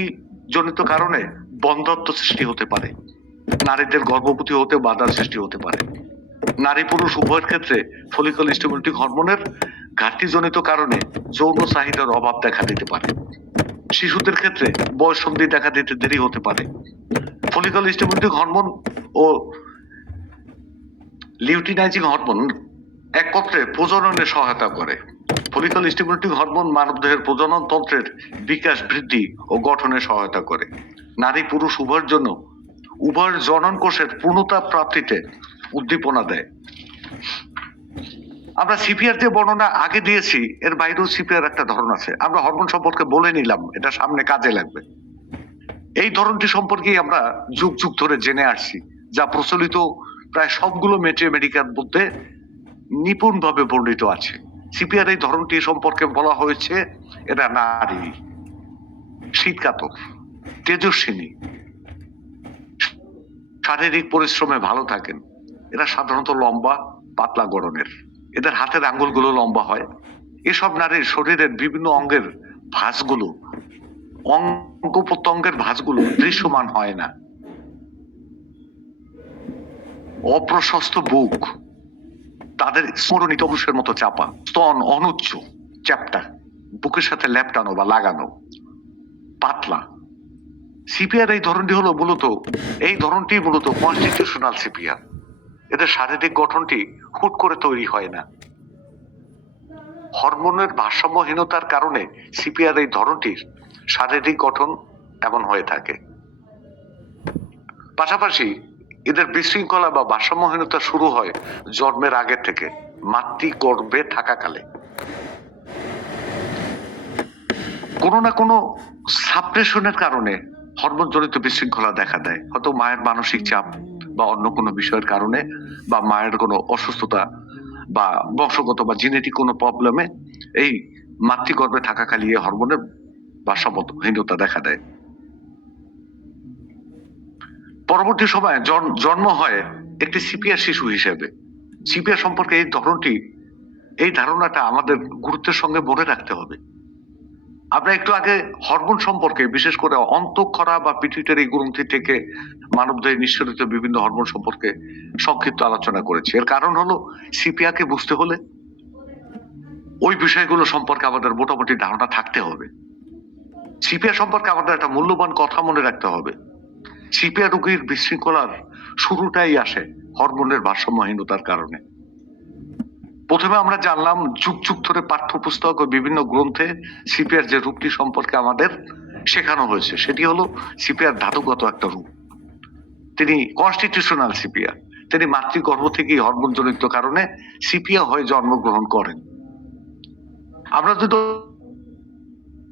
জনিত কারণে বন্ধ্যত্ব সৃষ্টি হতে পারে, নারীদের গর্ভবতী হতে বাধার সৃষ্টি হতে পারে। নারী পুরুষ উভয়ের ক্ষেত্রে ফলিকল স্টিমুলেটিং হরমোনের ঘাটতিজনিত কারণে যৌন চাহিদার অভাব দেখা দিতে পারে। শিশুদের ক্ষেত্রে বয়ঃসন্ধি দেখা দিতে দেরি হতে পারে। ফলিকল স্টিমুলেটিং হরমোন ও লিউটিনাইজিং হরমোন একত্রে প্রজননে সহায়তা করে। ফলিকল স্টিমুলেটিং হরমোন মানবদেহের প্রজনন তন্ত্রের বিকাশ, বৃদ্ধি ও গঠনে সহায়তা করে। নারী পুরুষ উভয়ের জন্য উভয়ের জনন কোষের পূর্ণতা প্রাপ্তিতে উদ্দীপনা দেয়। আমরা সিপিআর যে বর্ণনা আগে দিয়েছি এর বাইরেও সিপিআর একটা ধরন আছে। আমরা হরমোন সম্পর্কে বলে নিলাম, এটা সামনে কাজে লাগবে। এই ধরনটি সম্পর্কে আমরা যুগ যুগ ধরে জেনে আসছি, যা প্রচলিত প্রায় সবগুলো মেডিকেল মধ্যে নিপুণভাবে বর্ণিত আছে। সিপিআর এই ধরনটি সম্পর্কে বলা হয়েছে এরা নারী, শীতকাতর, তেজস্বিনী, শারীরিক পরিশ্রমে ভালো থাকেন। এরা সাধারণত লম্বা, পাতলা গড়নের, এদের হাতের আঙ্গুলগুলো লম্বা হয়। এসব নারীর শরীরের বিভিন্ন অঙ্গের ভাঁজগুলো, অঙ্গ প্রত্যঙ্গের ভাঁজগুলো দৃশ্যমান হয় না। অপ্রশস্ত বুক, তাদের স্মরণিত অংশের মতো চাপা, স্তন অনুচ্চ, চ্যাপ্টা, বুকের সাথে ল্যাপটানো বা লাগানো, পাতলা। সিপিআর এই ধরনটি হলো মূলত কনস্টিটিউশনাল সিপিআর। এদের শারীরিক গঠনটি হুট করে তৈরি হয় না। হরমোনের ভারসাম্যহীনতার কারণে সিপিআর এই ধরনটির শারীরিক গঠন এমন হয়ে থাকে। পাশাপাশি এদের বিশৃঙ্খলা বা ভারসাম্যহীনতা শুরু হয় জন্মের আগে থেকে, মাতৃগর্ভে থাকাকালে। কোনো না কোনো সাপ্রেশনের কারণে হরমোনজনিত বিশৃঙ্খলা দেখা দেয়, হয়তো মায়ের মানসিক চাপ বা অন্য কোনো বিষয়ের কারণে, বা মায়ের কোনো অসুস্থতা বা বংশগত বা জেনেটিক কোনো প্রবলেমে এই মাতৃগর্ভে থাকাকালে এই হরমোনের ভারসাম্যহীনতা দেখা দেয়। পরবর্তী সময়ে জন্ম হয় একটি সিপিআর শিশু হিসেবে। সিপিআর সম্পর্কে এই ধারণাটা আমাদের গুরুত্বের সঙ্গে মনে রাখতে হবে। আমরা একটু আগে হরমোন সম্পর্কে, বিশেষ করে অন্তঃক্ষরা বা পিটুইটারি গ্রন্থি থেকে মানবদেহে নিঃসরিত বিভিন্ন হরমোন সম্পর্কে সংক্ষিপ্ত আলোচনা করেছি। এর কারণ হলো সিপিআর কে বুঝতে হলে ওই বিষয়গুলো সম্পর্কে আমাদের মোটামুটি ধারণা থাকতে হবে। সিপিআর সম্পর্কে আমাদের একটা মূল্যবান কথা মনে রাখতে হবে। সিপিআর রোগীর বিশৃঙ্খলার শুরুটাই আসে হরমোনের ভারসাম্যহীনতার কারণে। প্রথমে আমরা জানলাম যুগ যুগ ধরে পাঠ্যপুস্তক ও বিভিন্ন গ্রন্থে সিপিআর যে রূপটি সম্পর্কে আমাদের শেখানো হয়েছে সেটি হলো সিপিআর ধাতুগত একটা রূপ। তিনি কনস্টিটিউশনাল সিপিআর, তিনি মাতৃগর্ভ থেকেই হরমোন জনিত কারণে সিপিআর হয়ে জন্মগ্রহণ করেন। আমরা যদি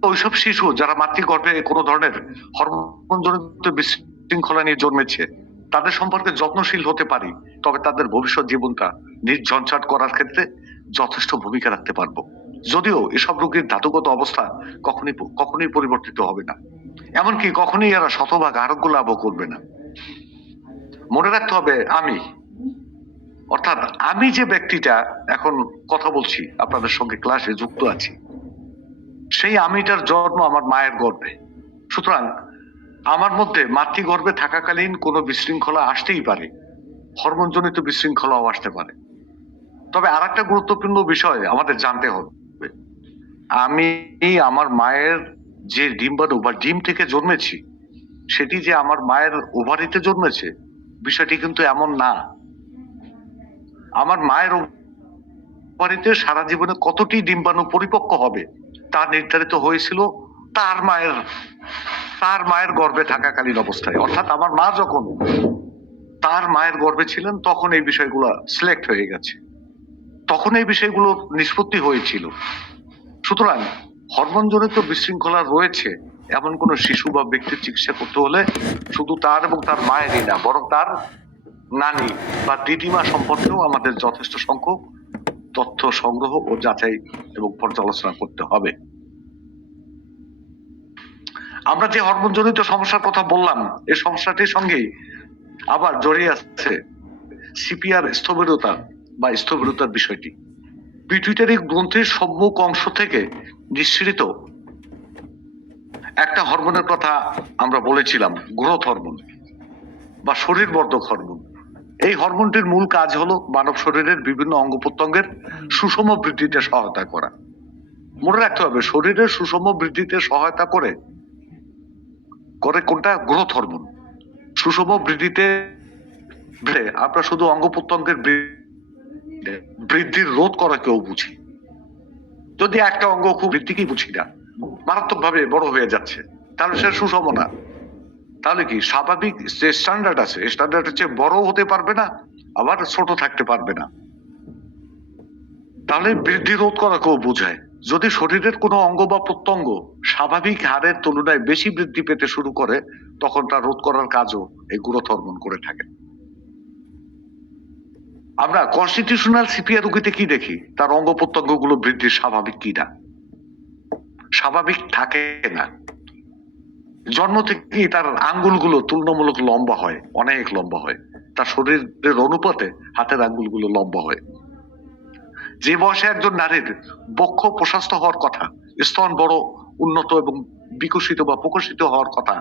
ওইসব শিশু যারা মাতৃগর্ভে কোনো ধরনের হরমোন জনিত বিশৃঙ্খলা নিয়ে জন্মেছে তাদের সম্পর্কে যত্নশীল হতে পারি, তবে তাদের ভবিষ্যৎ জীবনটা নির্ঝঞ্ঝাট করার ক্ষেত্রে যথেষ্ট ভূমিকা রাখতে পারবো। যদিও এসব রোগীর ধাতুগত অবস্থা কখনোই পরিবর্তিত হবে না, এমনকি কখনোই এরা শতভাগ আরোগ্য লাভও করবে না। মনে রাখতে হবে আমি যে ব্যক্তিটা এখন কথা বলছি, আপনাদের সঙ্গে ক্লাসে যুক্ত আছি, সেই আমিটার জন্ম আমার মায়ের গর্ভে। সুতরাং আমার মধ্যে মাতৃগর্ভে থাকাকালীন কোনো বিশৃঙ্খলা আসতেই পারে, হরমোনজনিত বিশৃঙ্খলাও আসতে পারে। তবে আর একটা গুরুত্বপূর্ণ বিষয় আমাদের জানতে হবে, আমি আমার মায়ের যে ডিম্বাণু বা ডিম থেকে জন্মেছি সেটি যে আমার মায়ের ওভারিতে জন্মেছে বিষয়টি কিন্তু এমন না। আমার মায়ের ওভারিতে সারা জীবনে কতটি ডিম্বাণু পরিপক্ক হবে তা নির্ধারিত হয়েছিল তার মায়ের গর্ভে থাকাকালীন অবস্থায়। অর্থাৎ আমার মা যখন তার মায়ের গর্ভে ছিলেন তখন এই বিষয়গুলো সিলেক্ট হয়ে গেছে। তখন এই বিষয়গুলো নিষ্পত্তি হয়েছিল। সুতরাং হরমোনজনিত বিশৃঙ্খলা রয়েছে এমন কোন শিশু বা ব্যক্তির চিকিৎসা করতে হলে শুধু তার এবং তার মায়েরই না, বরং তার নানি বা দিদিমা সম্পর্কেও আমাদের যথেষ্ট সংখ্যক তথ্য সংগ্রহ ও যাচাই এবং পর্যালোচনা করতে হবে। আমরা যে হরমোনজনিত সমস্যার কথা বললাম, এই সমস্যাটির সঙ্গেই আবার জড়িয়ে আছে সিপিআর স্থবিরতা বা স্থবিরতার বিষয়টি। পিটুইটারি গ্রন্থির সম্মুখ অংশ থেকে নিঃসৃত একটা হরমোনের কথা আমরা বলেছিলাম, গ্রোথ হরমোন বা শরীর বর্ধক হরমোন। এই হরমোনটির মূল কাজ হলো মানব শরীরের বিভিন্ন অঙ্গ প্রত্যঙ্গের সুষম বৃদ্ধিতে সহায়তা করা। মনে রাখতে হবে, শরীরের সুষম বৃদ্ধিতে সহায়তা করে কোনটা? Growth hormone. সুষম বৃদ্ধিতে আমরা শুধু অঙ্গ প্রত্যঙ্গের বৃদ্ধির রোধ করা কেউ বুঝি। যদি একটা অঙ্গ খুব বৃদ্ধিকেই বুঝি না, মারাত্মক ভাবে বড় হয়ে যাচ্ছে, তাহলে সে সুষম না। তাহলে কি স্বাভাবিক যে স্ট্যান্ডার্ড আছে, স্ট্যান্ডার্ডের চেয়ে বড় হতে পারবে না, আবার ছোট থাকতে পারবে না। তাহলে বৃদ্ধি রোধ করা কেউ বোঝায়। যদি শরীরের কোনো অঙ্গ বা প্রত্যঙ্গ স্বাভাবিক হারের তুলনায় বেশি বৃদ্ধি পেতে শুরু করে, তখন তা রোধ করার কাজও এই গ্রোথ হরমোন করে থাকে। আমরা কনস্টিটিউশনাল সিপিআর রোগীতে কি দেখি? তার অঙ্গ প্রত্যঙ্গ গুলো বৃদ্ধির স্বাভাবিক কিনা, স্বাভাবিক থাকে না। জন্ম থেকেই তার আঙ্গুলগুলো তুলনামূলক লম্বা হয়, অনেক লম্বা হয়। তার শরীরের অনুপাতে হাতের আঙ্গুলগুলো লম্বা হয়। যে বয়সে একজন নারীর বক্ষ প্রশস্ত হওয়ার কথা, স্তন বড় উন্নত এবং বিকশিত বা প্রকাশিত হওয়ার কথা,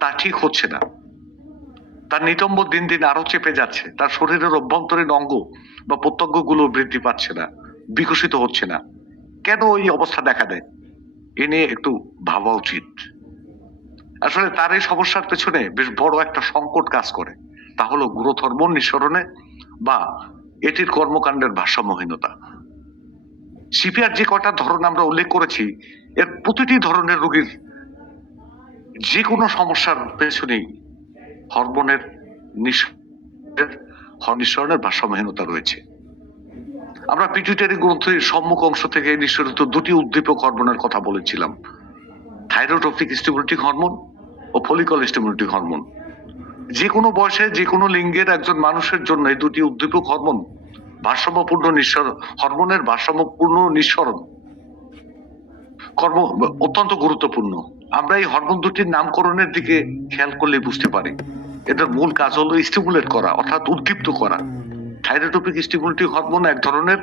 তা ঠিক হচ্ছে না। তার নিতম্ব দিন দিন আরো চেপে যাচ্ছে। তার শরীরের অভ্যন্তরীণ অঙ্গ বা প্রত্যঙ্গগুলো বৃদ্ধি পাচ্ছে না, বিকশিত হচ্ছে না। কেন এই অবস্থা দেখা দেয়? এ নিয়ে একটু ভাবা উচিত। আসলে তার এই সমস্যার পেছনে বেশ বড় একটা সংকট কাজ করে, তা হলো গ্রোথ হরমোন নিঃসরণে বা এটির কর্মকাণ্ডের ভারসাম্যহীনতা। সিপিআর যে কয়টা ধরন আমরা উল্লেখ করেছি, এর প্রতিটি ধরনের রোগীর যে কোনো সমস্যার পেছনেই হরমোনের নিঃসরণের ভারসাম্যহীনতা রয়েছে। আমরা পিটুইটারি গ্রন্থির সম্মুখ অংশ থেকে নিঃসরিত দুটি উদ্দীপক হরমোনের কথা বলেছিলাম, থাইরোট্রপিক স্টিমুলেটিং হরমোন ও ফলিকল স্টিমুলেটিং হরমোন। যে কোনো বয়সে যে কোনো লিঙ্গের একজন মানুষের জন্য এই দুটি উদ্দীপক হরমোন ভারসাম্যপূর্ণ হরমোনের ভারসাম্যপূর্ণ নিঃসরণ অত্যন্ত গুরুত্বপূর্ণ। আমরা এই হরমোন দুটির নামকরণের দিকে খেয়াল করলে বুঝতে পারি এদের মূল কাজ হলো স্টিমুলেট করা, অর্থাৎ উদ্দীপ্ত করা। থাইরোট্রপিক স্টিমুলেটিং হরমোন এক ধরনের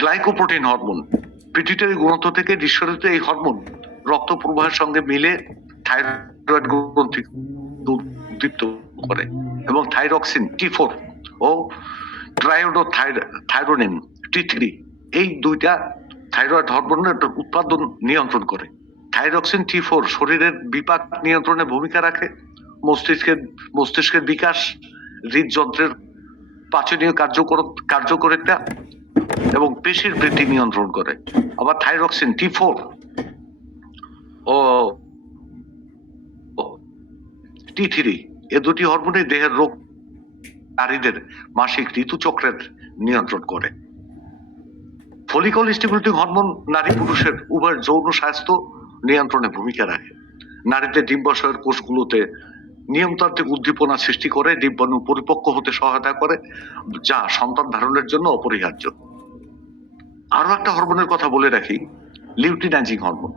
গ্লাইকোপ্রোটিন হরমোন। পিটুইটারি গ্রন্থ থেকে নিঃসরিত এই হরমোন রক্ত প্রবাহের সঙ্গে মিলে থাইরয়েড গ্রন্থি উদ্দীপ্ত করে এবং থাইরক্সিন T4 ও থাইরোনিন T3, এই দুইটা থাইরয়েড হরমোনের উৎপাদন নিয়ন্ত্রণ করে। থাইরক্সিন T4 শরীরের বিপাক নিয়ন্ত্রণে ভূমিকা রাখে, মস্তিষ্কের বিকাশ, হৃদযন্ত্রের পাচনীয় কার্যকারিতা এবং পেশির বৃদ্ধি নিয়ন্ত্রণ করে। আবার থাইরক্সিন T4 ও T3 এ দুটি হরমোনে দেহের রোগ নারীদের মাসিক ঋতুচক্রের নিয়ন্ত্রণ করে। ফলিকল স্টিমুলেটিং হরমোন নারী পুরুষের উভয় যৌন স্বাস্থ্য নিয়ন্ত্রণে ভূমিকা রাখে। নারীদের ডিম্বাশয়ের কোষগুলোতে নিয়মতান্ত্রিক উদ্দীপনা সৃষ্টি করে, ডিম্বাণু পরিপক্ক হতে সহায়তা করে, যা সন্তান ধারণের জন্য অপরিহার্য। আরো একটা হরমোনের কথা বলে রাখি, লিউটিনাইজিং হরমোন।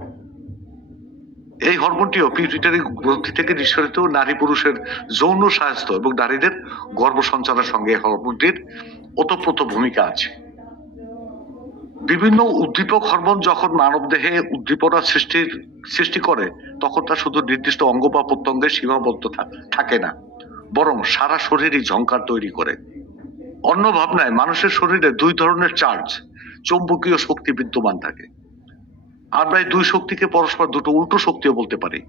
এই হরমোনটিও পিটুইটারি গ্রন্থি থেকে নিঃসরিত নারী পুরুষের যৌন স্বাস্থ্য এবং নারীদের গর্ভসঞ্চারের সঙ্গে হরমোনটির ওতপ্রোত ভূমিকা আছে। বিভিন্ন উদ্দীপক হরমোন যখন মানব দেহে উদ্দীপনা সৃষ্টি করে, তখন তা শুধু নির্দিষ্ট অঙ্গ বা প্রত্যঙ্গে সীমাবদ্ধ থাকে না, বরং সারা শরীরই ঝংকার তৈরি করে। অন্য ভাবনায় মানুষের শরীরে দুই ধরনের চার্জ, চৌম্বকীয় শক্তি বিদ্যমান থাকে। আমরা এই দুই শক্তিকে পরস্পর দুটো উল্টো শক্তিও বলতে পারি,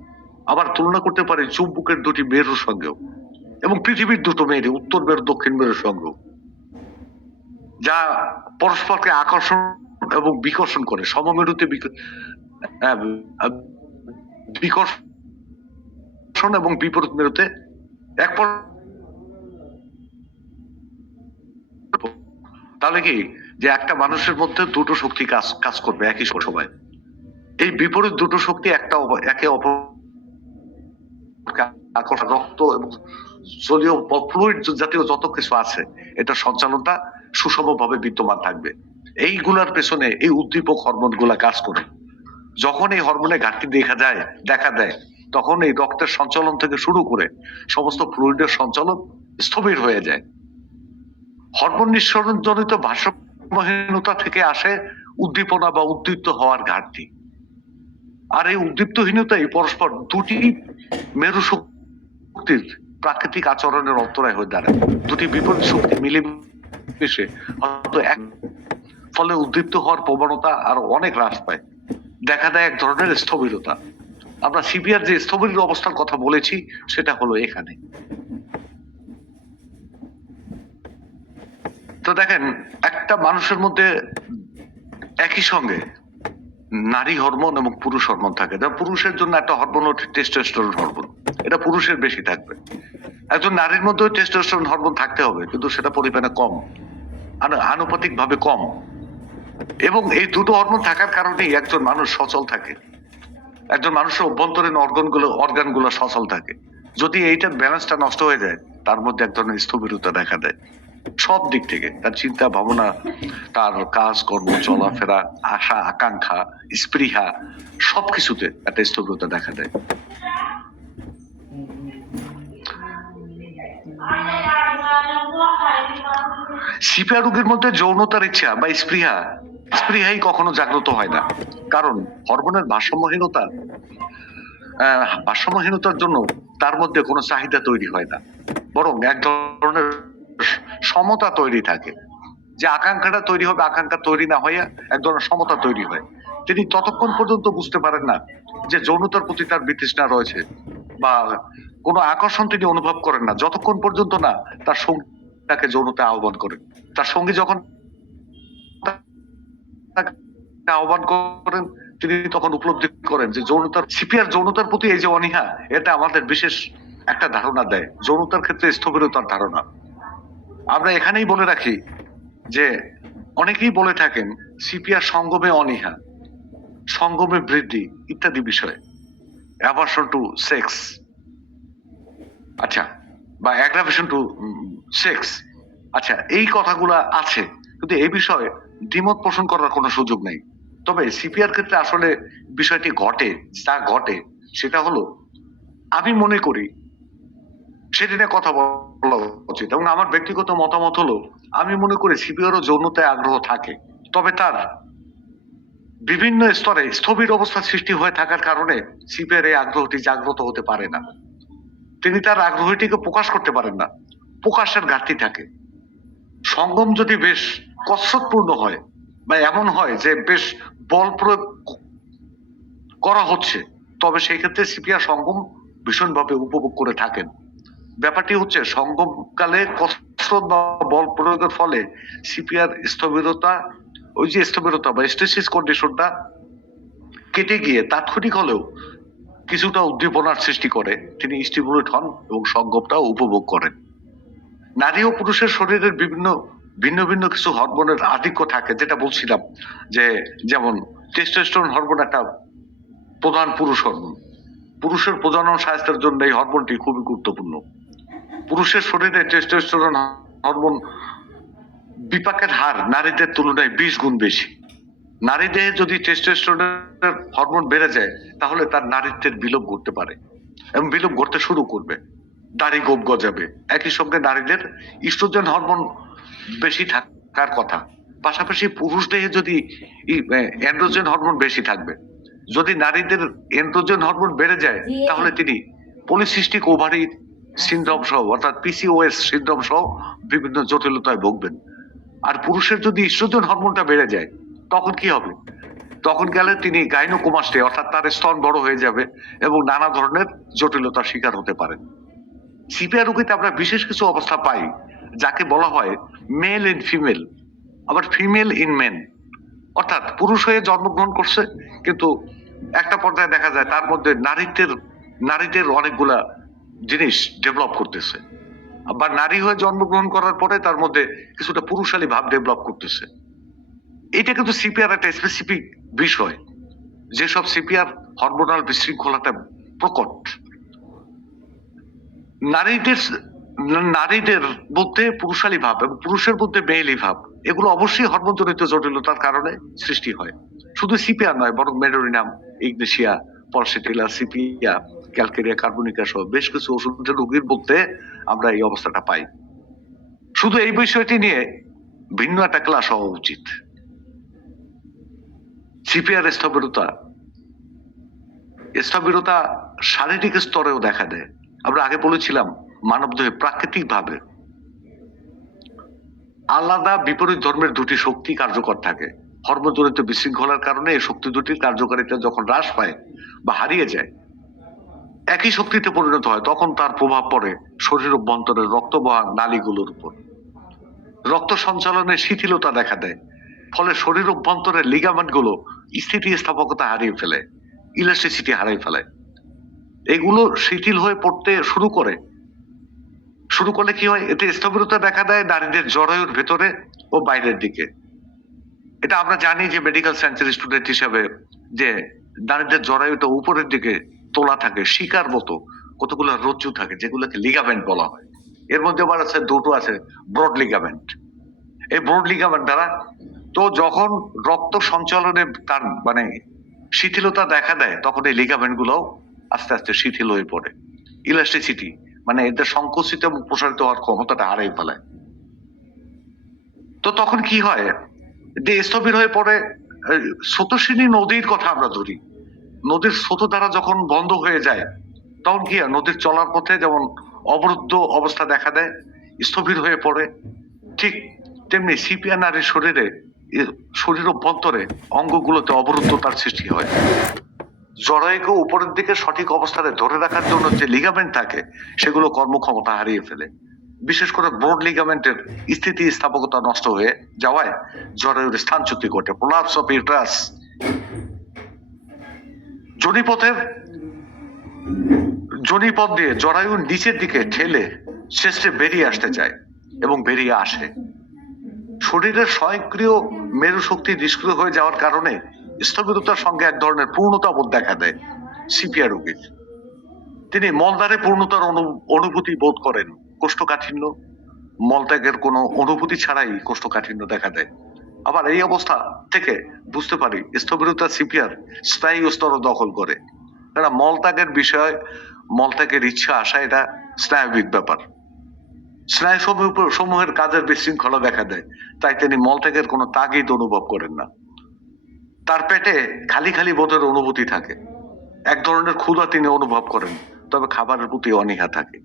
আবার তুলনা করতে পারি চুম্বকের দুটি মেরুর সঙ্গেও এবং পৃথিবীর দুটো মেরু, উত্তর মেরু দক্ষিণ মেরুর সঙ্গেও, যা পরস্পরকে আকর্ষণ এবং বিকর্ষণ করে। সমমেরুতে বিকর্ষণ এবং বিপরীত মেরুতে এক। তাহলে কি যে একটা মানুষের মধ্যে দুটো শক্তি কাজ করবে একই সময়। এই বিপরীত দুটো শক্তি একে অপরকে আকর্ষণ, রক্ত এবং জলীয় ফ্লুইড জাতীয় যত কিছু আছে এটা সঞ্চালনটা সুষমভাবে বিদ্যমান থাকবে। এইগুলার পেছনে এই উদ্দীপক হরমোন গুলা কাজ করে। যখন এই হরমোনের ঘাটতি দেখা দেয় তখন এই রক্তের সঞ্চালন থেকে শুরু করে সমস্ত ফ্লুইডের সঞ্চালন স্থবির হয়ে যায়। হরমোন নিঃসরণজনিত ভারসাম্যহীনতা থেকে আসে উদ্দীপনা বা উদ্দীপ্ত হওয়ার ঘাটতি। আর এই উদ্দীপ্তহীনতাই পরস্পর দুটি মেরু শক্তির প্রাকৃতিক আচরণের অন্তরায় হয়ে দাঁড়ায়। দুটি বিপরীত শক্তি মিলেমিশে হয়তো এক ফলে উদ্দীপ্ত হওয়ার প্রবণতা আরো অনেক হ্রাস পায়। দেখা দেয় এক ধরনের স্থবিরতা। আমরা সিপিআর যে স্থবির অবস্থার কথা বলেছি সেটা হলো এখানে। তো দেখেন, একটা মানুষের মধ্যে একই সঙ্গে নারী হরমোন এবং পুরুষ হরমোন থাকে। যেমন পুরুষের জন্য একটা হরমোন হচ্ছে টেস্টোস্টেরন হরমোন, এটা পুরুষের বেশি থাকবে। একজন নারীর মধ্যেও টেস্টোস্টেরন হরমোন থাকতে হবে, কিন্তু সেটা পরিমাণে কম, আনুপাতিক ভাবে কম। এবং এই দুটো হরমোন থাকার কারণেই একজন মানুষ সচল থাকে, একজন মানুষের অভ্যন্তরীণ অর্গানগুলো সচল থাকে। যদি এইটার ব্যালেন্সটা নষ্ট হয়ে যায় তার মধ্যে এক ধরনের স্থবিরতা দেখা দেয় সব দিক থেকে, তার চিন্তা ভাবনা, তার কাজ কর্ম, চলাফেরা, আশা আকাঙ্ক্ষা, স্পৃহা, সবকিছুতে একটা স্থবিরতা দেখা দেয়। সিপিআর রোগীর মধ্যে যৌনতার ইচ্ছা বা স্পৃহাই কখনো জাগ্রত হয় না, কারণ হরমোনের ভারসাম্যহীনতার জন্য তার মধ্যে কোনো চাহিদা তৈরি হয় না, বরং এক ধরনের সমতা তৈরি থাকে। যে আকাঙ্ক্ষাটা তৈরি হবে, আকাঙ্ক্ষা তৈরি না হইয়া এক ধরনের সমতা তৈরি হয়। তিনি ততক্ষণ পর্যন্ত বুঝতে পারেন না যে যৌনতার প্রতি তার বিতৃষ্ণা রয়েছে বা কোনো আকর্ষণ তিনি অনুভব করেন না, যতক্ষণ পর্যন্ত না তার সঙ্গী তাকে যৌনতা আহ্বান করেন। তার সঙ্গী যখন আহ্বান করেন তিনি তখন উপলব্ধি করেন যে যৌনতার প্রতি এই যে অনীহা, এটা আমাদের বিশেষ একটা ধারণা দেয়, যৌনতার ক্ষেত্রে স্থবিরতার ধারণা। আমরা এখানেই বলে রাখি যে অনেকেই বলে থাকেন সিপিআর সঙ্গমে অনীহা, সঙ্গমে বৃদ্ধি ইত্যাদি বিষয়ে, অ্যাভারশন টু সেক্স, আচ্ছা, বা অ্যাগ্রাভেশন টু সেক্স, আচ্ছা, এই কথাগুলো আছে, কিন্তু এই বিষয়ে দ্বিমত পোষণ করার কোনো সুযোগ নেই। তবে সিপিআর ক্ষেত্রে আসলে বিষয়টি যা ঘটে সেটা হলো, আমি মনে করি সেটি নিয়ে কথা বলা উচিত, এবং আমার ব্যক্তিগত মতামত হলো, আমি মনে করি সিপিআরও যৌনতায় আগ্রহ থাকে, তবে তার বিভিন্ন স্তরে স্থবির অবস্থা সৃষ্টি হয়ে থাকার কারণে সিপিআর এই আগ্রহটি জাগ্রত হতে পারে না। তিনি তার আগ্রহটিকে প্রকাশ করতে পারেন না, প্রকাশের ঘাটতি থাকে। সঙ্গম যদি বেশ কসরতপূর্ণ হয় বা এমন হয় যে বেশ বল প্রয়োগ করা হচ্ছে, তবে সেই ক্ষেত্রে সিপিআর সঙ্গম ভীষণভাবে উপভোগ করে থাকেন। ব্যাপারটি হচ্ছে সঙ্গমকালে কসরত বা বল প্রয়োগের ফলে সিপিআর স্থবিরতা, ওই যে স্থবিরতা বা স্টেসিস কন্ডিশনটা কেটে গিয়ে তাৎক্ষণিক হলেও কিছুটা উদ্দীপনার সৃষ্টি করে, তিনি স্টিমুলেট হন এবং সঙ্গমটাও উপভোগ করেন। নারী ও পুরুষের শরীরের ভিন্ন ভিন্ন কিছু হরমোনের আধিক্য থাকে, যেটা বলছিলাম যে যেমন টেস্টোস্টেরন হরমোন একটা প্রধান পুরুষ হরমোন। পুরুষের প্রজনন স্বাস্থ্যের জন্য এই হরমোনটি খুবই গুরুত্বপূর্ণ। পুরুষের শরীরে টেস্টোস্টেরন হরমোন বিপাকের হার নারীদের তুলনায় 20 গুণ বেশি। নারী দেহে যদি টেস্টোস্টেরনের হরমোন বেড়ে যায় তাহলে তার নারীত্বের বিলোপ ঘটতে পারে এবং বিলোপ ঘটতে শুরু করবে, দাড়ি গোপ গজাবে। একই সঙ্গে নারীদের ইস্ট্রোজেন হরমোন বেশি থাকার কথা, পাশাপাশি পুরুষ দেহে যদি এন্ড্রোজেন হরমোন বেশি থাকবে। যদি নারীদের এন্ড্রোজেন হরমোন বেড়ে যায় তাহলে তিনি পলিসিস্টিক ওভারি সিনড্রোম সহ, অর্থাৎ পিসিওএস সিনড্রোম সহ বিভিন্ন জটিলতায় ভুগবেন। আর পুরুষের যদি ইস্ট্রোজেন হরমোনটা বেড়ে যায় তখন কি হবে? তখন গেলে তিনি গাইনোকোমাস্টে, অর্থাৎ তার স্তন বড় হয়ে যাবে এবং নানা ধরনের জটিলতার শিকার হতে পারে। সিপিআর রোগীতে আমরা বিশেষ কিছু অবস্থা পাই যাকে বলা হয় মেল ইন ফিমেল, আবার ফিমেল ইন মেন, অর্থাৎ পুরুষ হয়ে জন্মগ্রহণ করছে কিন্তু একটা পর্যায়ে দেখা যায় তার মধ্যে নারীদের অনেকগুলা জিনিস ডেভেলপ করতেছে, আবার নারী হয়ে জন্মগ্রহণ করার পরে তার মধ্যে কিছুটা পুরুষালী ভাব ডেভেলপ করতেছে। এটা কিন্তু সিপিআর একটা স্পেসিফিক বিষয়, যেসব সিপিআর হরমোনাল বিশৃঙ্খলাতে প্রকট। নারীদের মধ্যে পুরুষালী ভাব এবং পুরুষের মধ্যে মেয়েলি ভাব, এগুলো অবশ্যই হরমোনজনিত জটিলতার কারণে সৃষ্টি হয়। শুধু সিপিআর নয়, বরং medorrhinum, ignatia, pulsatilla, sepia, calcarea carbonica সহ বেশ কিছু ওষুধের রোগীর মধ্যে আমরা এই অবস্থাটা পাই। শুধু এই বিষয়টি নিয়ে ভিন্ন একটা ক্লাস হওয়া উচিত। সিপিআর স্থবিরতা শারীরিক স্তরেও দেখা দেয়। আমরা আগে বলেছিলাম মানবদেহে প্রাকৃতিক ভাবে আলাদা বিপরীত ধর্মের দুটি শক্তি কার্যকর থাকে। হরমোনজনিত বিশৃঙ্খলার কারণে এই শক্তি দুটির কার্যকারিতা যখন হ্রাস পায় বা হারিয়ে যায়, একই শক্তিতে পরিণত হয়, তখন তার প্রভাব পড়ে শরীর অভ্যন্তরের রক্তবহা নালীগুলোর উপর। রক্ত সঞ্চালনে শিথিলতা দেখা দেয়, ফলে শরীর অভ্যন্তরের লিগামেন্ট গুলো স্থিতিস্থাপকতা হারিয়ে ফেলে, ইলাস্টিসিটি হারিয়ে ফেলে। এগুলো শিথিল হয়ে পড়তে শুরু করলে কি হয়? এতে স্থবিরতা দেখা দেয় নারীদের জরায়ুর ভেতরে ও বাইরের দিকে। এটা আমরা জানি যে মেডিকেল সায়েন্সের স্টুডেন্ট হিসাবে, যে নারীদের জরায়ুটা উপরের দিকে তোলা থাকে, শিকার মতো কতগুলো রজ্জু থাকে, যেগুলোকে লিগামেন্ট বলা হয়। এর মধ্যে আবার আছে দুটো আছে ব্রড লিগামেন্ট। এই ব্রড লিগামেন্ট দ্বারা তো যখন রক্ত সঞ্চালনে তার মানে শিথিলতা দেখা দেয়, তখন এই লিগামেন্ট গুলো আস্তে আস্তে শিথিল হয়ে পড়ে। ইলাস্টিসিটি মানে এদের সংকুচিত এবং প্রসারিত হওয়ার ক্ষমতাটা হারিয়ে ফেলায়। তো তখন কি হয়? যে স্থবির হয়ে পড়ে। স্রোতস্বিনী নদীর কথা আমরা ধরি, নদীর স্রোতধারা যখন বন্ধ হয়ে যায়, তখন কি হয়? নদীর চলার পথে যেমন অবরুদ্ধ অবস্থা দেখা দেয়, স্থবির হয়ে পড়ে, ঠিক তেমনি সিপিআর নারীর শরীর অভ্যন্তরে অঙ্গগুলোতে অবরুদ্ধতার সৃষ্টি হয়। জরায়ুকে উপরের দিকে সঠিক অবস্থানে ধরে রাখার জন্য যে লিগামেন্ট থাকে, সেগুলো কর্মক্ষমতা হারিয়ে ফেলে। বিশেষ করে ব্রড লিগামেন্টের স্থিতিস্থাপকতা নষ্ট হয়ে যাওয়ায় জরায়ুর স্থানচ্যুতি ঘটে, প্রলাপস অফ ইউট্রাস। যোনিপথ দিয়ে জরায়ুর নিচের দিকে ঠেলে শেষে বেরিয়ে আসতে চায় এবং বেরিয়ে আসে। শরীরের স্বয়ংক্রিয় মেরু শক্তি নিষ্ক্রিয় হয়ে যাওয়ার কারণে স্থবিরতার সঙ্গে এক ধরনের পূর্ণতা বোধ দেখা দেয় সিপিআর রোগীর। তিনি মলদ্বারে পূর্ণতার অনুভূতি বোধ করেন। কোষ্ঠকাঠিন্য, মলত্যাগের কোনো অনুভূতি ছাড়াই কোষ্ঠকাঠিন্য দেখা দেয়। আবার এই অবস্থা থেকে বুঝতে পারি স্থবিরতা সিপিআর স্নায়ু স্তর দখল করে। কারণ মলত্যাগের ইচ্ছা আসা এটা স্নায়বিক ব্যাপার। স্নায়ু সমূহের কাজের বিশৃঙ্খলা দেখা দেয়, তাই তিনি মলত্যাগের কোনো তাগিদ অনুভব করেন না। তার পেটে খালি খালি বোধের অনুভূতি থাকে। এক ধরনের ক্ষুধা তিনি অনুভব করেন, তবে খাবারের প্রতি অনীহা থাকে।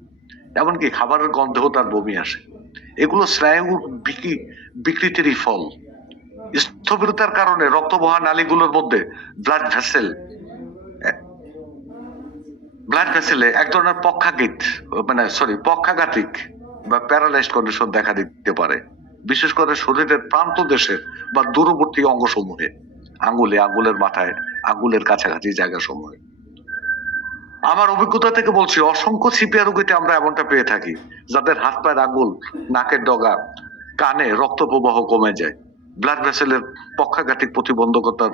এমনকি খাবারের গন্ধেও তার বমি আসে। এগুলো স্নায়ুর বিকৃতিরই ফল। স্থবিরতার কারণে রক্তবহা নালীগুলোর মধ্যে ব্লাড ভেসেলে এক ধরনের পক্ষাঘাতিক বা প্যারালাইজড কন্ডিশন দেখা দিতে পারে, বিশেষ করে শরীরের প্রান্ত দেশে বা দূরবর্তী অঙ্গসমূহে, আঙ্গুলের মাথায়, আঙ্গুলের কাছাকাছি জায়গা সমূহে। আমার অভিজ্ঞতা থেকে বলছি, অসংখ্য সিপিআর রোগীতে আমরা এমনটা পেয়ে থাকি, যাদের হাত পায়ের আঙ্গুল, নাকের ডগা, কানে রক্ত প্রবাহ কমে যায়। ব্লাড ভেসেলের পক্ষাঘাতিক প্রতিবন্ধকতার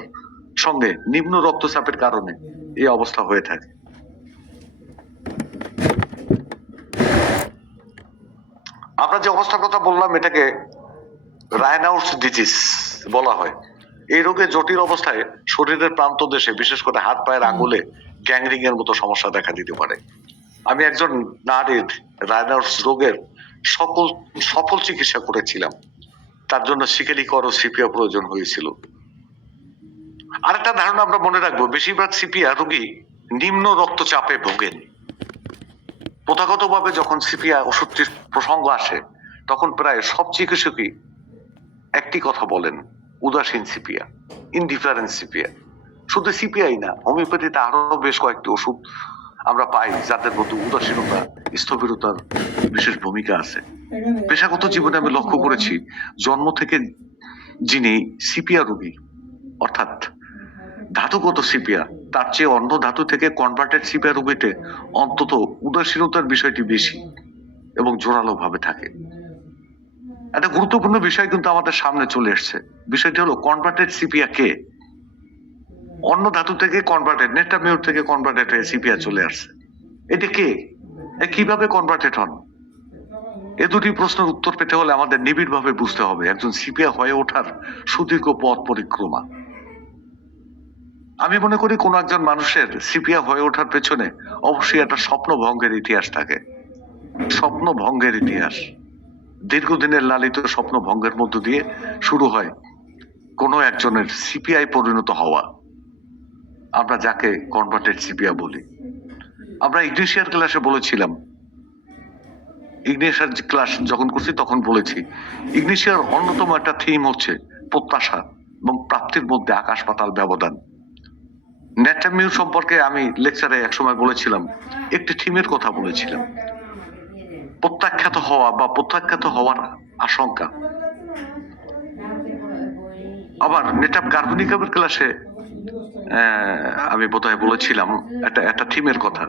সঙ্গে নিম্ন রক্তচাপের কারণে এই অবস্থা হয়ে থাকে। আমরা যে অবস্থার কথা বললাম, এটাকে রায়নাউটস ডিজিজ বলা হয়। এই রোগের জটিল অবস্থায় শরীরের প্রান্ত দেশে, বিশেষ করে হাত পায়ের আঙ্গুলে গ্যাংরিং এর মতো সমস্যা দেখা দিতে পারে। আমি একজন নারীর রায়নাউটস রোগের সফল চিকিৎসা করেছিলাম। তার জন্য শিকেলিকর ও সিপিআর প্রয়োজন হয়েছিল। আরেকটা ধারণা আমরা মনে রাখবো, বেশিরভাগ সিপিআর রোগী নিম্ন রক্তচাপে ভোগেন। প্রথাগতভাবে যখন সিপিআর ওষুধটির প্রসঙ্গ আসে, তখন প্রায় সব চিকিৎসকই একটি কথা বলেন, উদাসীন সিপিআর, ইনডিফারেন্স সিপিআর। শুধু সিপিআই না, হোমিওপ্যাথিতে আরো বেশ কয়েকটি ওষুধ আমরা পাই যাদের মধ্যে উদাসীনতা, স্থবিরতার বিশেষ ভূমিকা আছে। পেশাগত জীবনে আমি লক্ষ্য করেছি, জন্ম থেকে যিনি সিপিআর রোগী, অর্থাৎ ধাতুগত সিপিআর, তার চেয়ে অন্য ধাতু থেকে কনভার্টেড সিপিআর রোগীতে অন্তত উদাসীনতার বিষয়টি বেশি এবং জোরালো ভাবে থাকে। একটা গুরুত্বপূর্ণ বিষয় কিন্তু আমাদের সামনে চলে এসছে। বিষয়টি হলো কনভার্টেড সিপিয়া কে? অন্য ধাতু থেকে কনভার্টেড, নেট্টামিউট থেকে কনভার্টেড হয়ে সিপিয়া চলে আসছে। এটি কে? কিভাবে কনভার্টেড হন? এ দুটি প্রশ্নের উত্তর পেতে হলে আমাদের নিবিড়ভাবে বুঝতে হবে একজন সিপিয়া হয়ে ওঠার সুদীর্ঘ পথ পরিক্রমা। আমি মনে করি কোন একজন মানুষের সিপিয়া হয়ে ওঠার পেছনে অবশ্যই একটা স্বপ্ন ভঙ্গের ইতিহাস থাকে। স্বপ্ন ভঙ্গের ইতিহাস, দীর্ঘদিনের লালিত স্বপ্ন ভঙ্গের মধ্য দিয়ে শুরু হয় কোন একজনের সিপিআই পরিণত হওয়া, আমরা যাকে কনভার্টেড সিপিয়া বলি। আমরা ইগনিশিয়ার ক্লাসে বলেছিলাম, ইগনিশিয়ার ক্লাস যখন করছি তখন বলেছি, ইগনিশিয়ার অন্যতম একটা থিম হচ্ছে প্রত্যাশা এবং প্রাপ্তির মধ্যে আকাশ পাতাল ব্যবধান। নেট্টামিউ সম্পর্কে আমি লেকচারে একসময় বলেছিলাম, একটি থিমের কথা বলেছিলাম, প্রত্যাখ্যাত হওয়া বা প্রত্যাখ্যাত হওয়ার আশঙ্কা। আবার নেটাপ কার্বনিকামের ক্লাসে আমি বোধহয় বলেছিলাম একটা থিমের কথা,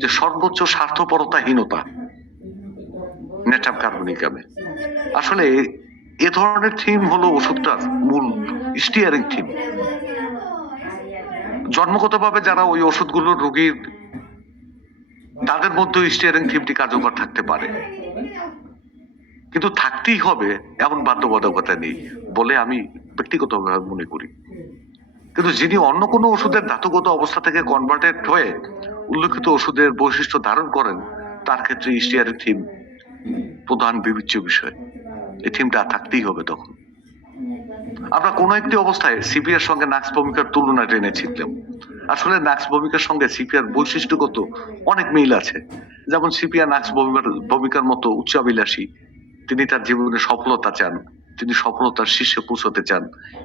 যে সর্বোচ্চ স্বার্থপরতাহীনতা নেটাপ কার্বনিকামে। আসলে এ ধরনের থিম হলো ওষুধটার মূল স্টিয়ারিং থিম। জন্মগতভাবে যারা ওই ওষুধগুলো রোগীর, তাদের মধ্যে স্টিয়ারিং থিমটি কার্যকর থাকতে পারে, কিন্তু থাকতেই হবে এমন বাধ্যবাধকতা নেই বলে আমি ব্যক্তিগতভাবে মনে করি। কিন্তু যিনি অন্য কোনো ওষুধের ধাতুগত অবস্থা থেকে কনভার্টেড হয়ে উল্লেখিত ওষুধের বৈশিষ্ট্য ধারণ করেন, তার ক্ষেত্রে স্টিয়ারিং থিম প্রধান বিবেচ্য বিষয়। এই থিমটা থাকতেই হবে। তখন আমরা কোনো একটি অবস্থায় সিপিআর সঙ্গে নাক্স ভূমিকার তুলনা টেনেছিলাম। আসলে নাক্স ভূমিকার সঙ্গে সিপিআর বৈশিষ্ট্যগত অনেক মিল আছে। যেমন সিপিআর নাক্স ভূমিকার মতো উচ্চাভিলাষী, তিনি তার জীবনে সফলতা চান, তিনি সফলতার শীর্ষে পৌঁছতে চান,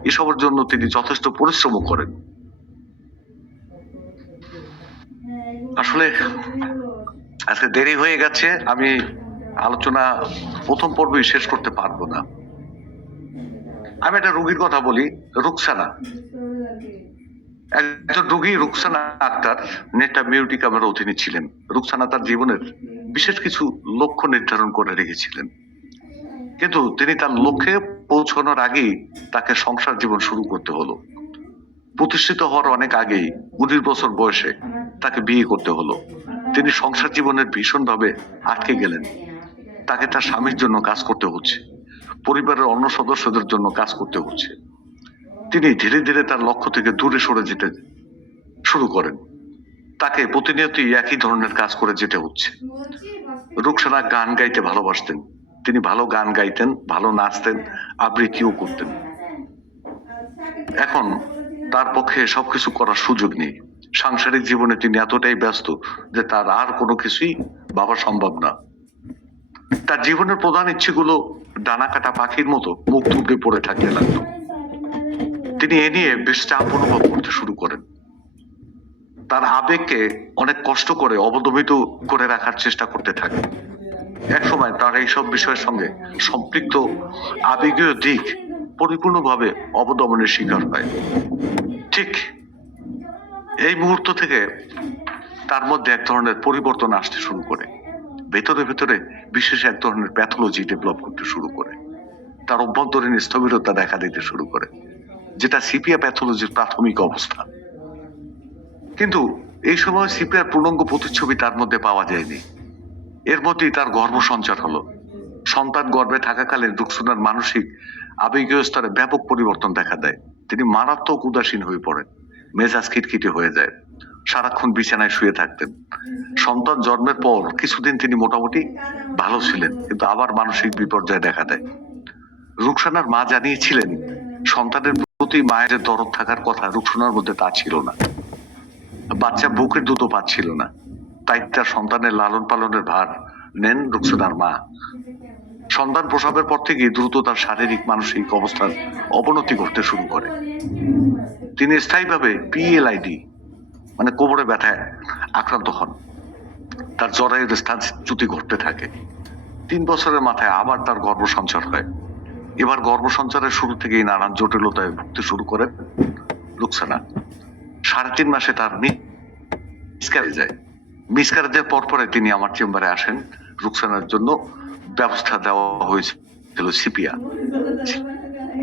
এসবের জন্য তিনি যথেষ্ট পরিশ্রম করেন। আসলে আজকে দেরি হয়ে গেছে, আমি আলোচনা প্রথম পর্বই শেষ করতে পারবো না। আমি একটা রোগীর কথা বলি, রুকসানা। একজন রোগী রুকসানা আক্তার নেট্টামিউটিকামের অধীনে ছিলেন। রুকসানা তার জীবনের বিশেষ কিছু লক্ষ্য নির্ধারণ করে রেখেছিলেন, কিন্তু তিনি তার লক্ষ্যে পৌঁছানোর আগেই তাকে সংসার জীবন শুরু করতে হলো। প্রতিষ্ঠিত হওয়ার অনেক আগেই 19 বছর বয়সে তাকে বিয়ে করতে হলো। তিনি সংসার জীবনের ভীষণভাবে আটকে গেলেন। তাকে তার স্বামীর জন্য কাজ করতে হচ্ছে, পরিবারের অন্য সদস্যদের জন্য কাজ করতে হচ্ছে। তিনি ধীরে ধীরে তার লক্ষ্য থেকে দূরে সরে যেতে শুরু করেন। তাকে প্রতিনিয়তই একই ধরনের কাজ করে যেতে হচ্ছে। রুকসানা গান গাইতে ভালোবাসতেন, তিনি ভালো গান গাইতেন, ভালো নাচতেন, আবৃত্তিও করতেন। এখন তার পক্ষে সবকিছু করার সুযোগ নেই। সাংসারিক জীবনে তিনি এতটাই ব্যস্ত যে তার আর কোনো কিছুই ভাবা সম্ভব না। তার জীবনের প্রধান ইচ্ছেগুলো ডানা কাটা পাখির মতো মুখ থুবড়ে পড়ে থাকতে লাগলো। তিনি এ নিয়ে বেশ চাপ অনুভব করতে শুরু করেন। তার আবেগকে অনেক কষ্ট করে অবদমিত করে রাখার চেষ্টা করতে থাকেন। এক সময় তার এইসব বিষয়ের সঙ্গে সম্পৃক্ত আবেগীয় দিক পরিপূর্ণভাবে অবদমনের শিকার হয়। ঠিক এই মুহূর্ত থেকে তার মধ্যে এক ধরনের পরিবর্তন আসতে শুরু করে। ভেতরে ভেতরে বিশেষ এক ধরনের প্যাথোলজি ডেভেলপ করতে শুরু করে। তার অভ্যন্তরীণ স্থবিরতা দেখা দিতে শুরু করে, যেটা সিপিআর প্যাথোলজির প্রাথমিক অবস্থা। কিন্তু এই সময় সিপিআর পূর্ণাঙ্গ প্রতিচ্ছবি তার মধ্যে পাওয়া যায়নি। এর মধ্যেই তার গর্ভ সঞ্চার হলো। সন্তান গর্ভে থাকাকালীন রুকসানার মানসিক আবেগীয় স্তরে ব্যাপক পরিবর্তন দেখা দেয়। তিনি মারাত্মক উদাসীন হয়ে পড়েন, মেজাজ খিটখিটে হয়ে যায়, সারাক্ষণ বিছানায় শুয়ে থাকতেন। সন্তান জন্মের পর কিছুদিন তিনি মোটামুটি ভালো ছিলেন, কিন্তু আবার মানসিক বিপর্যয় দেখা দেয়। রুকসানার মা জানিয়েছিলেন, সন্তানের প্রতি মায়ের যে দরদ থাকার কথা রুকসানার মধ্যে তা ছিল না। বাচ্চা বুকের দুধও পাচ্ছিল না, তাই তার সন্তানের লালন পালনের ভার নেন রুকসানার মা। সন্তান প্রসবের পর থেকে দ্রুত তার শারীরিক মানসিক অবস্থার অবনতি ঘটতে শুরু করে। তিনি স্থায়ীভাবে পিএলআইডি মানে কোমরে ব্যথায় আক্রান্ত হন। তার জরায়ুর স্থানচ্যুতি ঘটতে থাকে। 3 বছরের মাথায় আবার তার গর্ভসঞ্চার হয়। এবার গর্ভসঞ্চারের শুরু থেকেই নানান জটিলতায় ভুগতে শুরু করেন রুকসানা। 3.5 মাসে তার মিসক্যারেজ যায়। মিসক্যারেজের পরে তিনি আমার চেম্বারে আসেন। রুকসানার জন্য ব্যবস্থা দেওয়া হয়েছে ছিল সিপিয়া।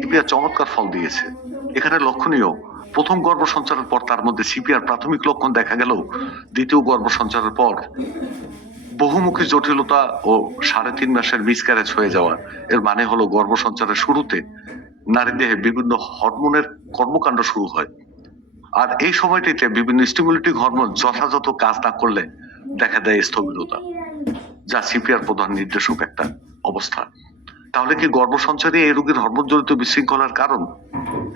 সিপিয়া চমৎকার ফল দিয়েছে। এখানে লক্ষণীয়, প্রথম গর্ভ সঞ্চারের পর তার মধ্যে সিপিআর প্রাথমিক লক্ষণ দেখা গেল, দ্বিতীয় গর্ভ সঞ্চারের পর বহুমুখী জটিলতা ও 3.5 মাসের মিসক্যারেজ হয়ে যাওয়া। এর মানে হলো গর্ভ সঞ্চারের শুরুতে নারী দেহে বিভিন্ন হরমোনের কর্মকাণ্ড শুরু হয়, আর এই সময়টিতে বিভিন্ন স্টিমুলেটিং হরমোন যথাযথ কাজ না করলে দেখা দেয় স্থবিরতা, যা সিপিআর প্রধান নির্দেশক একটা অবস্থা। তাহলে কি গর্ভ সঞ্চারী এই রোগীর হরমোন জনিত বিশৃঙ্খলার কারণ?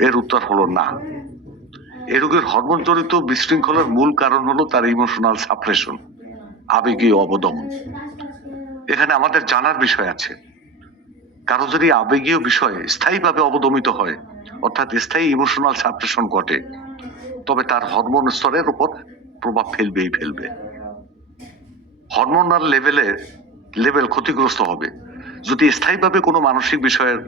এর উত্তর হলো না। এই রোগীর হরমোন জনিত বিশৃঙ্খলার মূল কারণ হলো তার ইমোশনাল সাপ্রেশন, আবেগীয় অবদমন। এখানে আমাদের জানার বিষয় আছে, কারো যদি আবেগীয় বিষয়ে স্থায়ীভাবে অবদমিত হয়, অর্থাৎ স্থায়ী ইমোশনাল সাপ্রেশন ঘটে, তবে তার হরমোন স্তরের উপর প্রভাব ফেলবে। হরমোনাল লেভেল ক্ষতিগ্রস্ত হবে। যদি স্থায়ীভাবে কোনো মানসিক বিষয়ের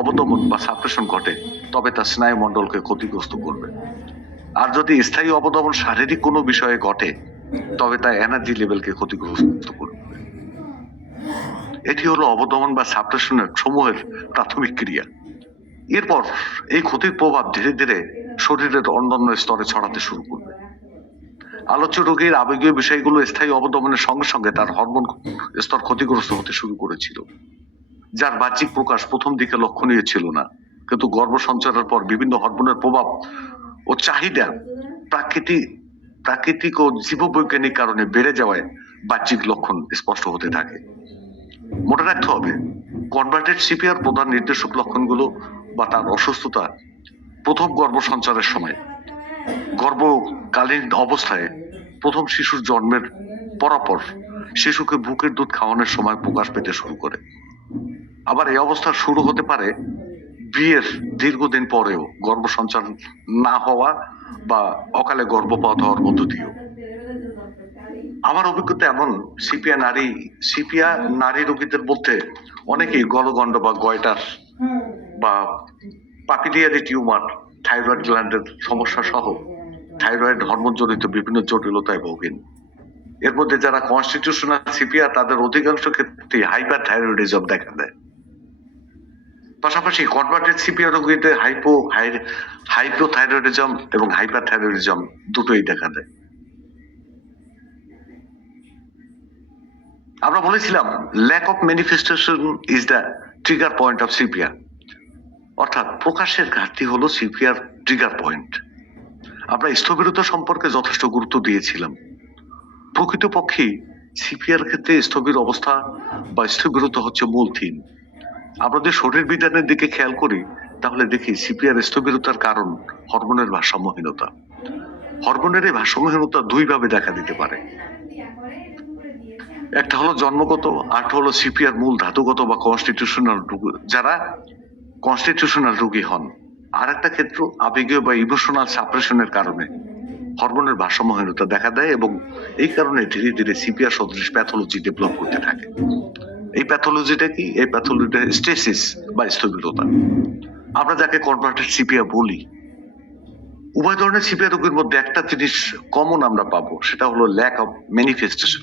অবদমন বা সাপ্রেশন ঘটে, তবে তা স্নায়ুমণ্ডলকে ক্ষতিগ্রস্ত করবে। আর যদি স্থায়ী অবদমন শারীরিক কোনো বিষয়ে ঘটে, তবে তা এনার্জি লেভেলকে ক্ষতিগ্রস্ত করবে। এটি হলো অবদমন বা সাপ্রেশনের সমূহের প্রাথমিক ক্রিয়া। এরপর এই ক্ষতির প্রভাব ধীরে ধীরে শরীরের অন্যান্য স্তরে ছড়াতে শুরু করবে। আলোচ্য রোগীর আবেগীয় বিষয়গুলো স্থায়ী অবদমনের সঙ্গে সঙ্গে তার হরমোন স্তর ক্ষতিগ্রস্ত হতে শুরু করেছিল, যার বাহ্যিক প্রকাশ প্রথম দিকে লক্ষণীয় ছিল না, কিন্তু গর্ভ সঞ্চারের পর বিভিন্ন হরমোনের প্রভাব ও চাহিদা প্রাকৃতিক ও জীববৈজ্ঞানিক কারণে বেড়ে যাওয়ায় বাহ্যিক লক্ষণ স্পষ্ট হতে থাকে। মনে রাখতে হবে, কনভার্টেড সিপিআর প্রধান নির্দেশক লক্ষণগুলো বা তার অসুস্থতা প্রথম গর্ভ সঞ্চারের সময়, গর্ভকালীন অবস্থায়, প্রথম শিশুর জন্মের পরাপর, শিশুকে বুকের দুধ খাওয়ানোর সময় প্রকাশ পেতে শুরু করে। আবার এই অবস্থা শুরু হতে পারে বিয়ের দীর্ঘদিন পরেও, গর্ভ সঞ্চার না হওয়া বা অকালে গর্ভপাত হওয়ার মধ্য দিয়েও। আমার অভিজ্ঞতা এমন, সিপিয়া নারী রোগীদের মধ্যে অনেকেই গলগণ্ড বা গয়টার বা পাপিলিয়ারি টিউমার, থাইরয়েড গ্ল্যান্ডের সমস্যা সহ থাইরয়েড হরমোন জনিত বিভিন্ন জটিলতায় ভোগেন। এর মধ্যে যারা কনস্টিটিউশনাল সিপিআর, তাদের অধিকাংশ ক্ষেত্রে হাইপার থাইরয়েডিজম দেখা দেয়। পাশাপাশি কনভার্টেড সিপিআর রোগীদের হাইপোথাইরয়েডিজম এবং হাইপার থাইরয়েডিজম দুটোই দেখা দেয়। আমরা বলেছিলাম lack of manifestation is the trigger point of CPR, অর্থাৎ প্রকাশের ঘাটতি হলো সিপিআর ট্রিগার পয়েন্ট। আমরা স্থবিরতা সম্পর্কে যথেষ্ট গুরুত্ব দিয়েছিলাম। প্রকৃতপক্ষে সিপিআর ক্ষেত্রে স্থবির অবস্থা বা স্থবিরতা হচ্ছে মূল থিম। আমরা যদি শরীর বিজ্ঞানের দিকে খেয়াল করি, তাহলে দেখি সিপিআর স্থবিরতার কারণ হরমোনের ভারসাম্যহীনতা। হরমোনের এই ভারসাম্যহীনতা দুই ভাবে দেখা দিতে পারে। একটা হলো জন্মগত, আর হলো সিপিআর মূল ধাতুগত বা কনস্টিটিউশনাল যারা কনস্টিটিউশনাল রোগী হন। আর একটা ক্ষেত্র আবেগীয় বা ইমোশনাল সাপ্রেশনের কারণে হরমোনের ভারসাম্যহীনতা দেখা দেয়, এবং এই কারণে ধীরে ধীরে সিপিআর সদৃশ প্যাথোলজি ডেভেলপ করতে থাকে। এই প্যাথোলজিটা কি? এই প্যাথোলজিটা স্টেসিস বা স্থবিরতা। আমরা যাকে কনভার্টেড সিপিআর বলি। উভয় ধরনের সিপিআর রোগীর মধ্যে একটা জিনিস কমন আমরা পাবো, সেটা হলো ল্যাক অফ ম্যানিফেস্টেশন,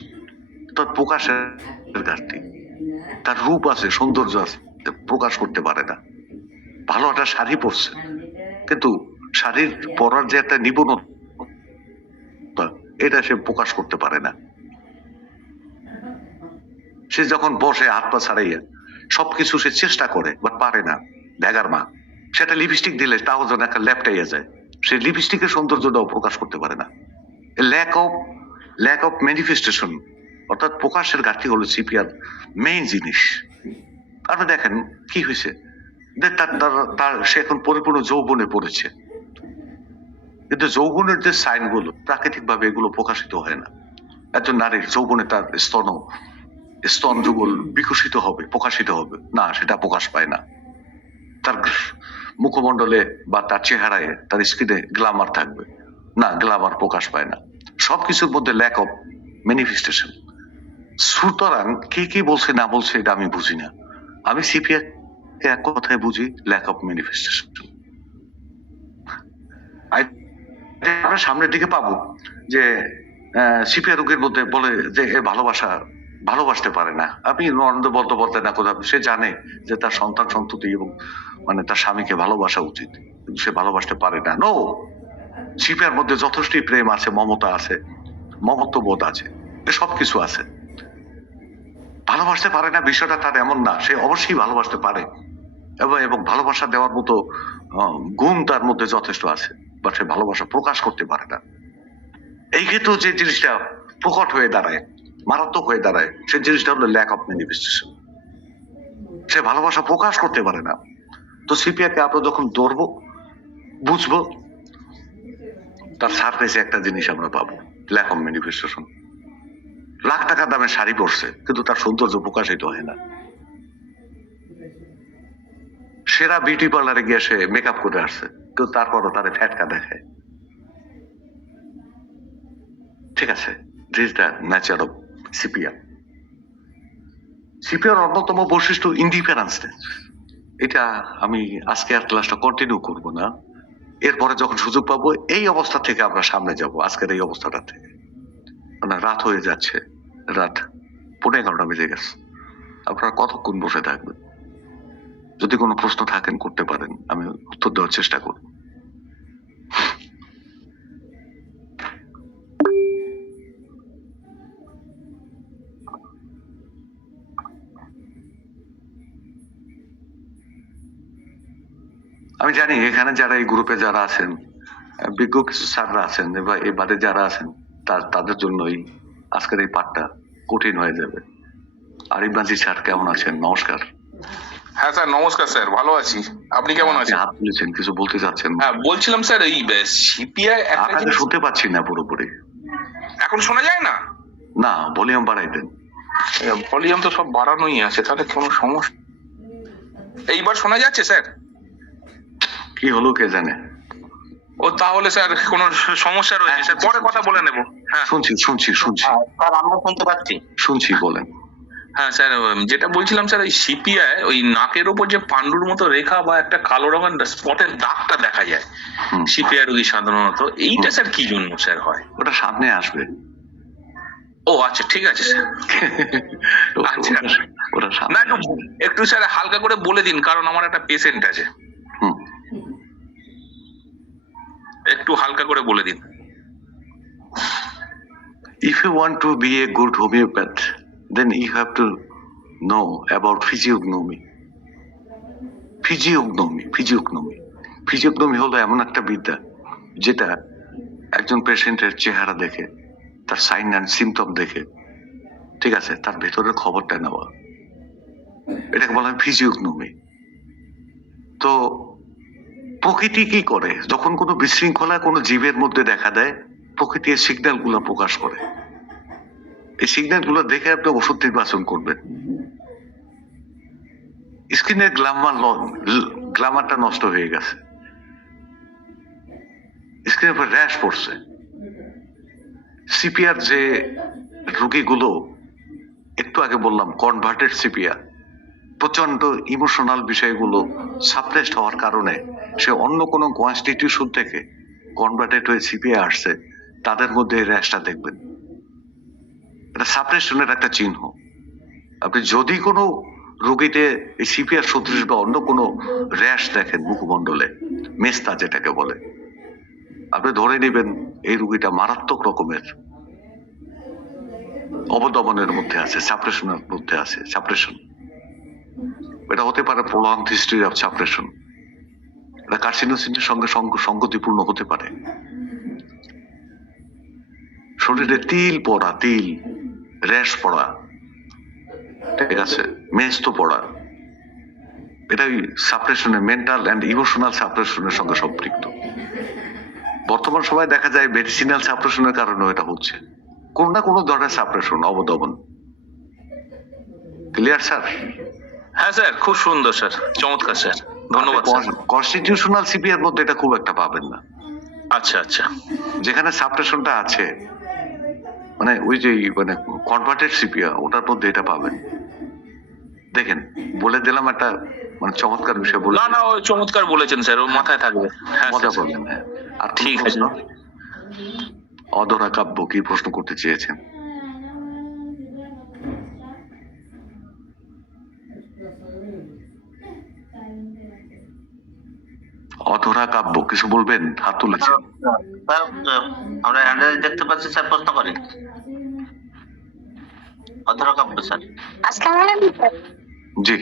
অর্থাৎ প্রকাশের ঘাটতি। তার রূপ আছে, সৌন্দর্য আছে, প্রকাশ করতে পারে না। ভালো একটা শাড়ি পরছে, কিন্তু শাড়ির পরার যে একটা নিপুণতা, এটা সে প্রকাশ করতে পারে না। সে যখন বসে হাত পা ছাড়াইয়া সবকিছু সে চেষ্টা করে, বাট পারে না। ভেগার মা, সেটা লিপস্টিক দিলে তাও যেন একটা ল্যাপটাইয়া যায়, সে লিপস্টিকের সৌন্দর্যটাও প্রকাশ করতে পারে না। ল্যাক অফ ম্যানিফেস্টেশন, অর্থাৎ প্রকাশের ঘাটতি হলো সিপিআর মেইন জিনিস। আপনি দেখেন কি হয়েছে, সে এখন পরিপূর্ণ যৌবনে পড়েছে, কিন্তু যৌবনের যে সাইনগুলো প্রাকৃতিক ভাবে এগুলো প্রকাশিত হয় না। একজন নারীর যৌবনে তার স্তন যুগল বিকশিত হবে, প্রকাশিত হবে না, সেটা প্রকাশ পায় না। তার মুখমণ্ডলে বা তার চেহারায়, তার স্কিনে গ্ল্যামার থাকবে না, গ্ল্যামার প্রকাশ পায় না। সবকিছুর মধ্যে ল্যাক অফ ম্যানিফেস্টেশন। সুতরাং কে কি বলছে না বলছে এটা আমি বুঝি না, আমি সিপিআর এক কথায় বুঝি ল্যাক অফ ম্যানিফেস্টেশন। আমরা সামনের দিকে পাবো যে সিপিআর রোগের মধ্যে বলে যে এর ভালোবাসা ভালোবাসতে পারে না। আপনি নরেন্দ্র বন্দ্যোপাধ্যায় না কোথাও, সে জানে যে তার সন্তান সন্ততি এবং মানে তার স্বামীকে ভালোবাসা উচিত, কিন্তু সে ভালোবাসতে পারে না। নো, সিপিআর মধ্যে যথেষ্টই প্রেম আছে, মমতা আছে, মমত্ববোধ আছে, সব কিছু আছে। ভালোবাসতে পারে না বিষয়টা তার এমন না, সে অবশ্যই ভালোবাসতে পারে এবং ভালোবাসা দেওয়ার মতো গুণ তার মধ্যে যথেষ্ট আছে, বাট সে ভালোবাসা প্রকাশ করতে পারে না। এই ক্ষেত্রেও যে জিনিসটা প্রকট হয়ে দাঁড়ায়, মারাত্মক হয়ে দাঁড়ায়, সে জিনিসটা হলো ল্যাক অফ ম্যানিফেস্টেশন। সে ভালোবাসা প্রকাশ করতে পারে না। তো সিপিআর কে আমরা যখন ধরবো, বুঝবো, তার সারফেসে একটা জিনিস আমরা পাবো, ল্যাক অফ ম্যানিফেস্টেশন। লাখ টাকা দামের শাড়ি পরছে, কিন্তু তার সৌন্দর্য প্রকাশিত হয় না। সেরা বিউটি পার্লারে গিয়ে সে মেকআপ করে আসছে, কিন্তু তারপরও তার ফ্যাটকা দেখায়। ঠিক আছে, this the nature of CPR. CPR অন্যতম বৈশিষ্ট্য ইন্ডিফারেন্সনেস। এটা আমি আজকে আর ক্লাসটা কন্টিনিউ করব না, এরপরে যখন সুযোগ পাবো এই অবস্থা থেকে আমরা সামনে যাব, আজকের এই অবস্থাটা থেকে। মানে রাত হয়ে যাচ্ছে, রাত 11:30 বেজে গেছে। আপনারা কতক্ষণ বসে থাকবেন? যদি কোনো প্রশ্ন থাকেন করতে পারেন, আমি উত্তর দেওয়ার চেষ্টা করব। আমি জানি এখানে যারা এই গ্রুপে যারা আছেন, বিজ্ঞ কিছু স্যাররা আছেন, এবার এই বাদে যারা আছেন তাদের জন্যই আজকের এই পাঠটা কঠিন হয়ে যাবে। আরিফ মাঝি স্যার কেমন আছেন? নমস্কার। হ্যাঁ স্যার, নমস্কার স্যার, ভালো আছি। আপনি কেমন আপনি আছেন? হাত তুলেছেন, কিছু বলতে চাচ্ছেন? হ্যাঁ, বলছিলাম স্যার, এই সিপিআই একটা আপনাকে জিনিস শুনতে পাচ্ছি না পুরোপুরি। এখন শোনা যায় না? না, ভলিউম বাড়াই দেন। ভলিউম তো সব বাড়ানোই আছে, তাহলে কোনো সমস্যা? এইবার শোনা যাচ্ছে স্যার? কি হলো কে জানে। ও তাহলে স্যার কোনো সমস্যা রয়েছে স্যার, পরে কথা বলে নেব। হ্যাঁ শুনছি শুনছি শুনছি স্যার আমরা শুনতে পাচ্ছি। শুনছি, বলেন। হ্যাঁ স্যার, যেটা বলছিলাম স্যার, ওই সিপিআই ওই নাকের ওপর যে পান্ডুর মতো রেখা বা একটা কালো রঙের স্পটের দাগটা দেখা যায় হুম। সিপিআই রোগী সাধারণত, এইটা স্যার কি জন্য স্যার হয়? ওটা সামনে আসবে। ও আচ্ছা, ঠিক আছে স্যার। আচ্ছা। ওটা না, সামনে আসবে। একটু স্যার হালকা করে বলে দিন, কারণ আমার একটা পেশেন্ট আছে। হুম। একটু হালকা করে বলে দিন। If you want to be a good homeopath, then you have to know about physiognomy. Physiognomy হলো এমন একটা বিদ্যা যেটা একজন পেশেন্টের চেহারা দেখে, তার সাইন অ্যান্ড সিমটম দেখে, ঠিক আছে, তার ভেতরের খবরটা নেওয়া, এটাকে বলা হয় ফিজিওগনোমি। তো প্রকৃতি কি করে? যখন কোনো বিশৃঙ্খলা কোনো জীবের মধ্যে দেখা দেয়, প্রকৃতি এই সিগন্যাল গুলো প্রকাশ করে। এই সিগন্যাল গুলো দেখে আপনি ওষুধ নির্বাচন করবেন। স্কিনের গ্ল্যামারটা নষ্ট হয়ে গেছে, স্কিনের উপর র্যাশ পড়ছে। সিপিআর যে রোগীগুলো একটু আগে বললাম, কনভার্টেড সিপিআর, প্রচন্ড ইমোশনাল বিষয়গুলো সাপ্রেসড হওয়ার কারণে সে অন্য কোনো কনস্টিটিউশন থেকে কনভার্টেড হয়ে সিপিআই আসছে, তাদের মধ্যে এই র্যাশটা দেখবেন। এটা সাপ্রেশনের একটা চিহ্ন। আপনি যদি কোনো রোগীতে এই সিপিআর সদৃশ বা অন্য কোনো র্যাশ দেখেন মুখমণ্ডলে, মেস্তা যেটাকে বলে, আপনি ধরে নেবেন এই রোগীটা মারাত্মক রকমের অবদমনের মধ্যে আছে, সাপ্রেশনের মধ্যে আছে। সাপ্রেশন এটা হতে পারে প্রলংড হিস্ট্রি অফ সাপ্রেশন, এটা কার্সিনোসিনের সঙ্গে সংগতিপূর্ণ হতে পারে। শরীরে তিল পড়া, তিল র্যাশ পড়া, ঠিক আছে, মেস্ত পড়া, এটাই সাপ্রেশনের, মেন্টাল অ্যান্ড ইমোশনাল সাপ্রেশনের সঙ্গে সম্পৃক্ত। বর্তমান সময় দেখা যায় মেডিসিনাল সাপ্রেশনের কারণে এটা হচ্ছে, কোন না কোনো ধরনের সাপ্রেশন, অবদমন। Clear sir? হ্যাঁ স্যার, খুব সুন্দর স্যার, চমৎকার স্যার, ধন্যবাদ স্যার। কনস্টিটিউশনাল সিপিআর মধ্যে এটা খুব একটা পাবেন না। আচ্ছা আচ্ছা। যেখানে সাপ্রেশনটা আছে, মানে ওই যে মানে কনভার্টেড সিপিআর, ওটার মধ্যে এটা পাবেন। দেখেন, বলে দিলাম একটা মানে চমৎকার বিষয় বলে। না না, ওই চমৎকার বলেছেন স্যার, ওর মাথায় থাকবে। হ্যাঁ মজা স্যার। করবেন। হ্যাঁ, আর ঠিক আছে। অধরা কাব্য কি প্রশ্ন করতে চেয়েছেন? অধরা কাব্য কিছু বলবেন? হাত তুলেছেন। স্যার, আমরা হ্যান্ড দেখতে পাচ্ছি স্যার, প্রশ্ন করেন। অধরা কাব্য স্যার। আসসালামু আলাইকুম স্যার। জি,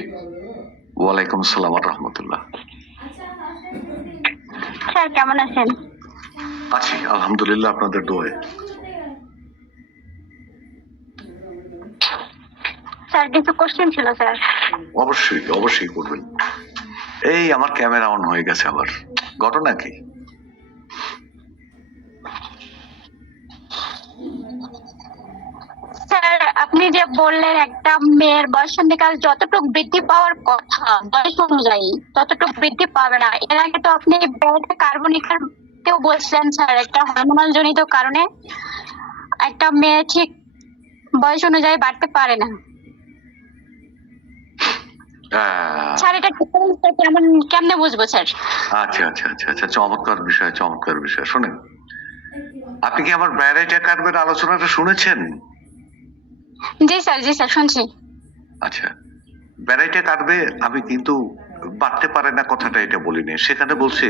ওয়ালাইকুম আসসালাম ওয়া রাহমাতুল্লাহ। স্যার কেমন আছেন? আছি আলহামদুলিল্লাহ, আপনাদের দোয়ায়। স্যার কিছু কোশ্চেন ছিল স্যার। অবশ্যই অবশ্যই করবেন। এই আমার ক্যামেরা অন হয়ে গেছে আবার, ঘটনা কি? স্যার আপনি যে বললেন একটা মেয়ের বয়সন্ধিকাল যতটুকু বৃদ্ধি পাওয়ার কথা বয়স অনুযায়ী ততটুকু বৃদ্ধি পাবে না, এর আগে তো আপনি বেটা কার্বনিকের কেউ বলছিলেন স্যার একটা হরমোনাল জনিত কারণে একটা মেয়ে ঠিক বয়স অনুযায়ী বাড়তে পারে না। স্যার এটা কেমন কেমনে বুঝবো স্যার? আচ্ছা আচ্ছা আচ্ছা আচ্ছা, চমৎকার বিষয়, চমৎকার বিষয়। শোনেন, আপনি কি আমার ব্যারাইটা কার্ভের আলোচনাটা শুনেছেন? জি স্যার শুনছি। আচ্ছা, ব্যারাইটা কার্ভে আমি কিন্তু বাড়তে পারে না কথাটা এটা বলিনি, সেখানে বলছি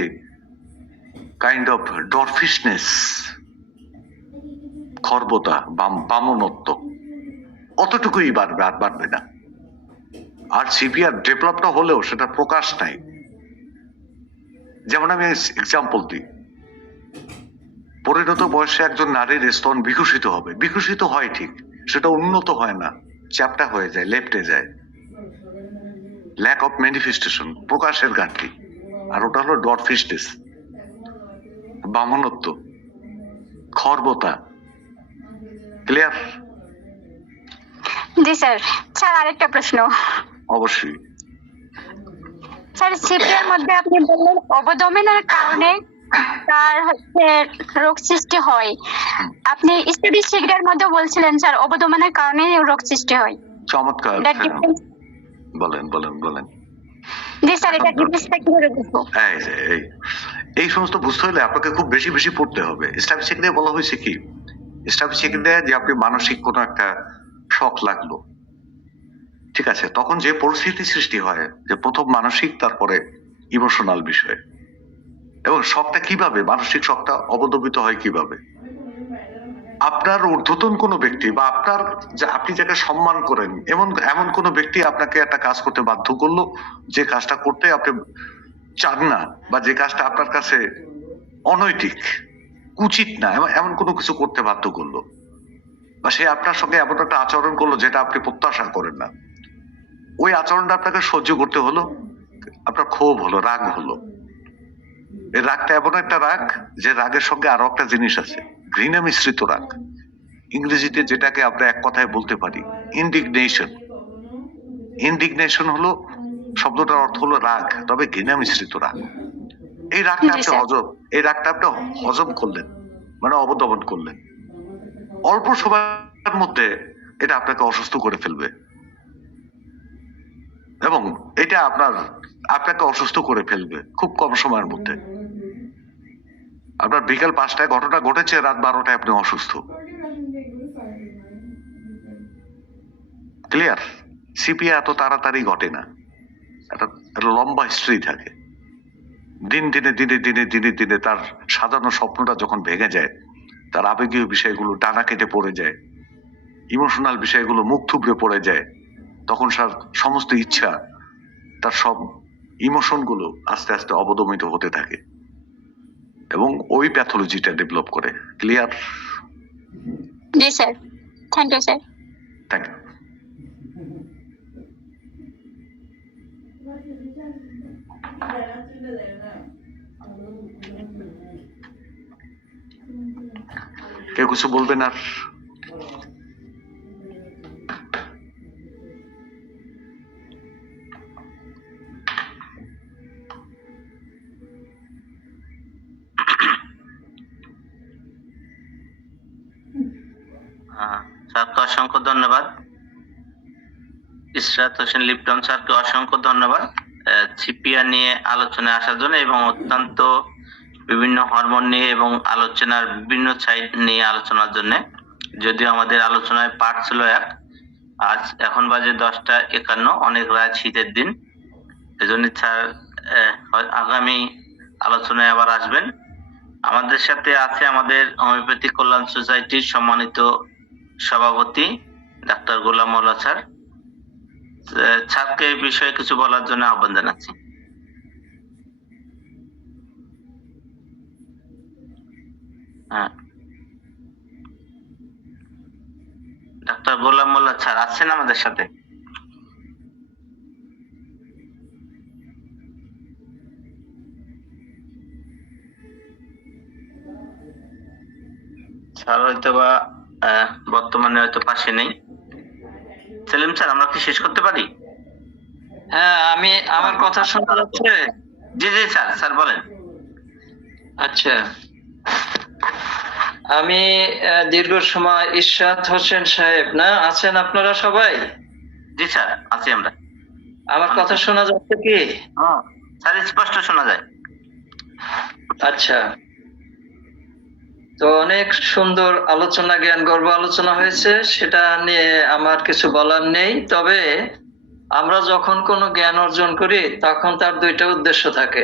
কাইন্ড অফ ডরফিশনেস, খর্বতা, বামনত্ব, অতটুকুই বাড়বে, আর বাড়বে না। আর সিপিআর ডেভেলপটা হলেও সেটা প্রকাশ নাই। যেমন আমি এক্সাম্পল দিই, পরিণত বয়সে একজন নারীর স্তন বিকশিত হবে, বিকশিত হয় ঠিক, সেটা উন্নত হয় না, চ্যাপ্টা হয়ে যায়, লেপ্টে যায়, ল্যাক অফ ম্যানিফেস্টেশন, প্রকাশের ঘাটতি। আর ওটা হলো ডরফিশনেস, বামনত্ব, খর্বতা। ক্লিয়ার? জি স্যার। স্যার আরেকটা প্রশ্ন। অবশ্যই। স্যার সিপিআর মধ্যে আপনি বললেন অবদমনের কারণে তার হচ্ছে রোগ সৃষ্টি হয়, আপনি স্টাডি সিগরের মধ্যে বলছিলেন স্যার অবদমনের কারণে রোগ সৃষ্টি হয়। চমৎকার। That difference- বলেন বলেন বলেন। জি স্যার এটা ডিফারেন্সটা কিভাবে বুঝবো? এই সমস্ত বুঝতে হলে আপনাকে খুব বেশি বেশি পড়তে হবে। স্ট্যাটিস্টিক্সে বলা হয়েছে কি, স্ট্যাটিস্টিক্সে যে আপনি মানসিক কোনো একটা শক লাগলো, ঠিক আছে, তখন যে পরিস্থিতি সৃষ্টি হয় যে প্রথম মানসিক, তারপরে ইমোশনাল বিষয়, এবং শকটা কিভাবে, মানসিক শকটা অবদমিত হয় কিভাবে? আপনার ঊর্ধ্বতন কোনো ব্যক্তি বা আপনার আপনি যাকে সম্মান করেন এমন কোনো ব্যক্তি আপনাকে একটা কাজ করতে বাধ্য করলো, যে কাজটা করতে আপনি চান না, বা যে কাজটা আপনার কাছে অনৈতিক, উচিত না, এমন কোনো কিছু করতে বাধ্য করলো, বা সে আপনার সঙ্গে এমন একটা আচরণ করলো যেটা আপনি প্রত্যাশা করেন না, ওই আচরণটা আপনাকে সহ্য করতে হলো, আপনার ক্ষোভ হলো, রাগ হলো। এই রাগটা এমন একটা রাগ যে রাগের সঙ্গে আরো একটা জিনিস আছে, ঘৃণা মিশ্রিত রাগ, ইংরেজিতে যেটাকে আমরা এক কথায় বলতে পারি ইনডিগনেশন। ইনডিগনেশন হলো, শব্দটার অর্থ হলো রাগ, তবে ঘৃণা মিশ্রিত রাগ। এই রাগটা আপনি হজম করলেন, মানে অবদমন করলেন, অল্প সময়ের মধ্যে এটা আপনাকে অসুস্থ করে ফেলবে, এবং এটা আপনাকে অসুস্থ করে ফেলবে খুব কম সময়ের মধ্যে। আপনার বিকেল 5টায় ঘটনা ঘটেছে, রাত 12টায় আপনি অসুস্থ। ক্লিয়ার? সিপিআই এত তাড়াতাড়ি ঘটে না, একটা লম্বা হিস্ট্রি থাকে। দিন দিনে দিনে দিনে দিনে দিনে তার সাজানো স্বপ্নটা যখন ভেঙে যায়, তার আবেগীয় বিষয়গুলো ডানা কেটে পড়ে যায়, ইমোশনাল বিষয়গুলো মুখ থুবড়ে পড়ে যায়, তখন তার সমস্ত ইচ্ছা, তার সব ইমোশন গুলো আস্তে আস্তে অবদমিত হতে থাকে, এবং ওই প্যাথোলজিটা ডেভেলপ করে। ক্লিয়ার? জি sir, thank you sir. Thank you. কেউ কিছু বলবেন আর? স্যারকে অসংখ্য ধন্যবাদ। ইশরাত হোসেন লিপটন স্যারকে অসংখ্য ধন্যবাদ সিপিআর নিয়ে আলোচনায় আসার জন্য, এবং অত্যন্ত বিভিন্ন হরমোন নিয়ে এবং আলোচনার বিভিন্ন সাইড নিয়ে আলোচনার জন্য। যদিও আমাদের আলোচনায় পার্ট ছিল এক, আজ এখন বাজে 10টা 51, অনেক রাত, শীতের দিন। এজন্য স্যার আগামী আলোচনায় আবার আসবেন। আমাদের সাথে আছে আমাদের হোমিওপ্যাথি কল্যাণ সোসাইটির সম্মানিত সভাপতি ডাক্তার গোলাম মোল্লা স্যার। স্যারকে এই বিষয়ে কিছু বলার জন্য আহ্বান জানাচ্ছি। হ্যাঁ, ডাক্তার গোলাম মোল্লা স্যার আছেন আমাদের সাথে? স্যার হয়তো বা বর্তমানে হয়তো পাশে নেই। সেলিম স্যার, আমরা কি শেষ করতে পারি? হ্যাঁ, আমার কথা শোনা যাচ্ছে? জি জি স্যার, স্যার বলেন। আচ্ছা, আমি দীর্ঘ সময় ইশরাত হোসেন সাহেব না আছেন আপনারা সবাই? জি স্যার, আছি আমরা। আমার কথা শোনা যাচ্ছে কি? স্যার স্পষ্ট শোনা যায়। আচ্ছা, তো অনেক সুন্দর আলোচনা, জ্ঞান গর্ব আলোচনা হয়েছে, সেটা নিয়ে আমার কিছু বলার নেই। তবে আমরা যখন কোনো জ্ঞান অর্জন করি তখন তার দুইটা উদ্দেশ্য থাকে।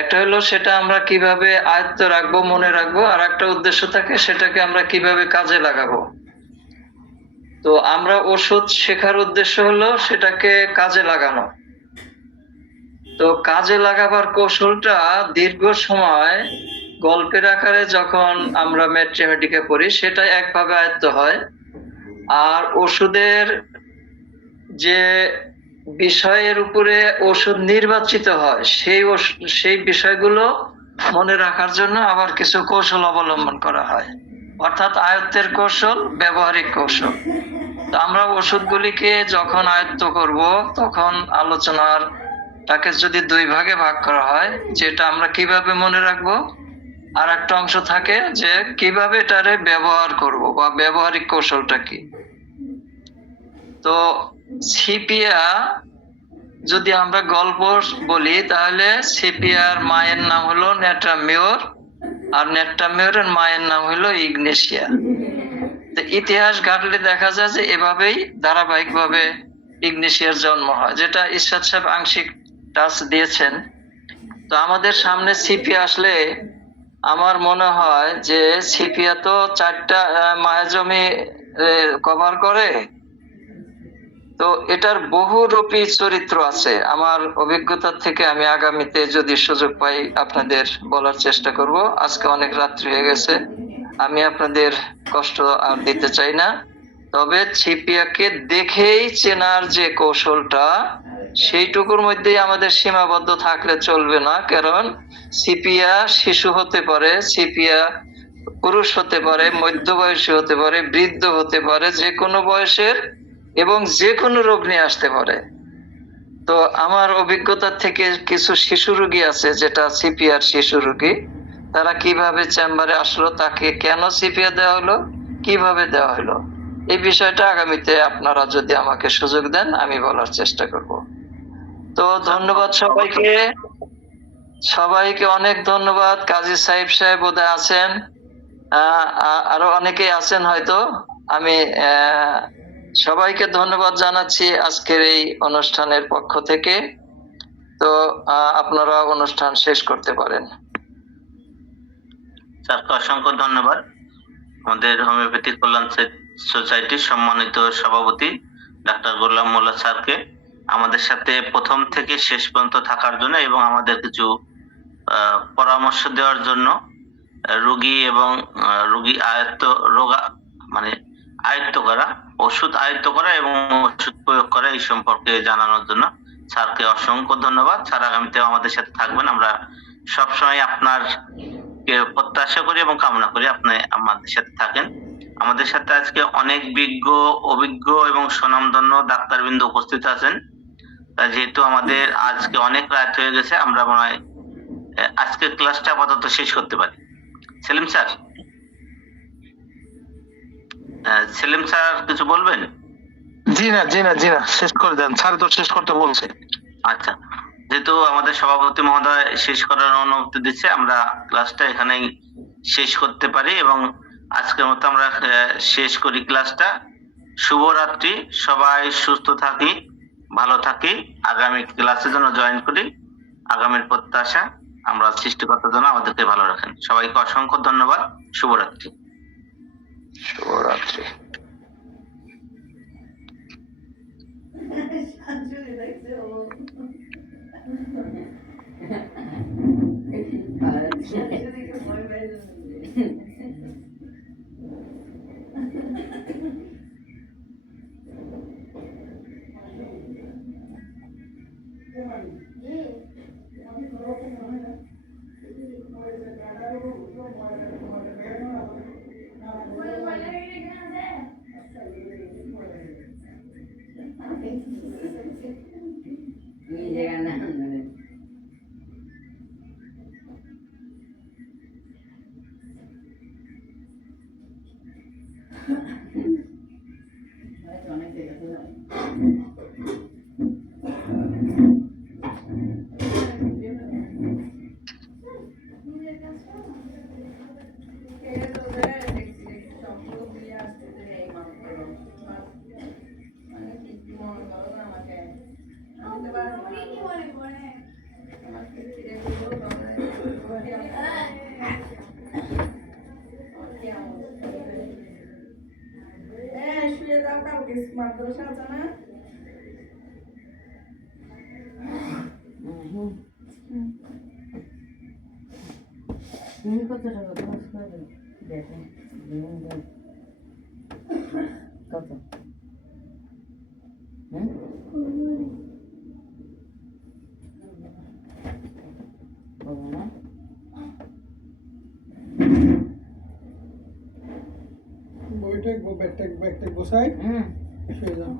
একটা হলো সেটা আমরা কিভাবে আয়ত্ত রাখবো, মনে রাখবো, আর একটা উদ্দেশ্য থাকে সেটাকে আমরা কিভাবে কাজে লাগাবো। তো আমরা ওষুধ শেখার উদ্দেশ্য হলো সেটাকে কাজে লাগানো। তো কাজে লাগাবার কৌশলটা দীর্ঘ সময় গল্পের আকারে যখন আমরা ম্যাথমেটিকে পড়ি সেটা একভাবে আয়ত্ত হয়, আর ওষুধের যে বিষয়ের উপরে ওষুধ নির্বাচিত হয় সেই বিষয়গুলো মনে রাখার জন্য আবার কিছু কৌশল অবলম্বন করা হয়, অর্থাৎ আয়ত্তের কৌশল, ব্যবহারিক কৌশল। তো আমরা ওষুধগুলিকে যখন আয়ত্ত করব তখন আলোচনাটাকে যদি দুই ভাগে ভাগ করা হয়, যেটা আমরা কিভাবে মনে রাখবো, আর একটা অংশ থাকে যে কিভাবে এটারে ব্যবহার করব বা ব্যবহারিক কৌশলটা কি। তো সিপিয়া যদি আমরা গল্প বলি তাহলে সিপিয়ার মায়ের নাম হলো নেট্রামিওর, আর নেট্রামিওরের মায়ের নাম হলো ইগনেশিয়া। তো ইতিহাস ঘাটলে দেখা যায় যে এভাবেই ধারাবাহিকভাবে ইগনেশিয়ার জন্ম হয়, যেটা ইরশাদ সাহেব আংশিক টাচ দিয়েছেন। তো আমাদের সামনে সিপিয়া আসলে আমার মনে হয় যে সিপিয়া তো 4টা মায়া জমি কভার করে, তো এটার বহুরূপী চরিত্র আছে। আমার অভিজ্ঞতা থেকে আমি আগামীতে যদি সুযোগ পাই আপনাদের বলার চেষ্টা করব। আজকে অনেক রাত্রি হয়ে গেছে, আমি আপনাদের কষ্ট আর দিতে চাই না। তবে সিপিয়াকে দেখেই চেনার যে কৌশলটা, সেইটুকুর মধ্যেই আমাদের সীমাবদ্ধ থাকলে চলবে না। কারণ সিপিয়া শিশু হতে পারে, সিপিয়া পুরুষ হতে পারে, মধ্যবয়সী হতে পারে, বৃদ্ধ হতে পারে, যে কোনো বয়সের এবং যে কোনো রোগ নিয়ে আসতে পারে। তো আমার অভিজ্ঞতা থেকে কিছু শিশু রোগী আছে, যেটা সিপিআর শিশু রোগী, তারা কিভাবে চেম্বারে আসলো, তাকে কেন সিপিআ দেওয়া হলো, কিভাবে দেওয়া হলো, এই বিষয়টা আগামীতে আপনারা যদি আমাকে সুযোগ দেন আমি বলার চেষ্টা করব। তো ধন্যবাদ সবাইকে অনেক ধন্যবাদ। কাজী সাহেব বোধহয় আছেন, আরো অনেকেই আছেন হয়তো। আমি সবাইকে ধন্যবাদ জানাচ্ছি আজকের এই অনুষ্ঠানের পক্ষ থেকে। তো আপনারা অনুষ্ঠান শেষ করতে পারেন। স্যারকে অসংখ্য ধন্যবাদ। আমাদের হোমিওপ্যাথি কল্যাণ সোসাইটির সম্মানিত সভাপতি ডাক্তার গোলাম মোল্লা স্যারকে আমাদের সাথে প্রথম থেকে শেষ পর্যন্ত থাকার জন্য এবং আমাদের কিছু পরামর্শ দেওয়ার জন্য, রোগী এবং রোগী আয়ত্ত করা, ওষুধ আয়ত্ত করা এবং ওষুধ প্রয়োগ করা এই সম্পর্কে জানানোর জন্য স্যারকে অসংখ্য ধন্যবাদ। স্যার আগামীতেও আমাদের সাথে থাকবেন, আমরা সবসময় আপনার প্রত্যাশা করি এবং কামনা করি আপনি আমাদের সাথে থাকেন। আমাদের সাথে আজকে অনেক অভিজ্ঞ এবং সুনামধন্য ডাক্তারবৃন্দ উপস্থিত আছেন। যেহেতু আমাদের আজকে অনেক রাত হয়ে গেছে, আমরা মনে হয় আজকের ক্লাসটা আপাতত শেষ করতে পারি। সেলিম স্যার কিছু বলবেন? জি না, শেষ করে দেন, স্যার তো শেষ করতে বলছে। আচ্ছা, যেহেতু আমাদের সভাপতি মহোদয় শেষ করার অনুমতি দিচ্ছে, আমরা ক্লাসটা এখানেই শেষ করতে পারি এবং আজকের মতো আমরা শেষ করি ক্লাসটা। শুভরাত্রি, সবাই সুস্থ থাকি, ভালো থাকি, আগামী ক্লাসের জন্য জয়েন করি, আগামীর প্রত্যাশা। আমরা সৃষ্টিকর্তার জন্য আমাদেরকে ভালো রাখেন। সবাইকে অসংখ্য ধন্যবাদ। শুভরাত্রি। শুভরাত্রি। কত টাকা খরচ করবে দেখেন কত বলো না বইটা ব্যাগটা গোসাই শুয়ে যাও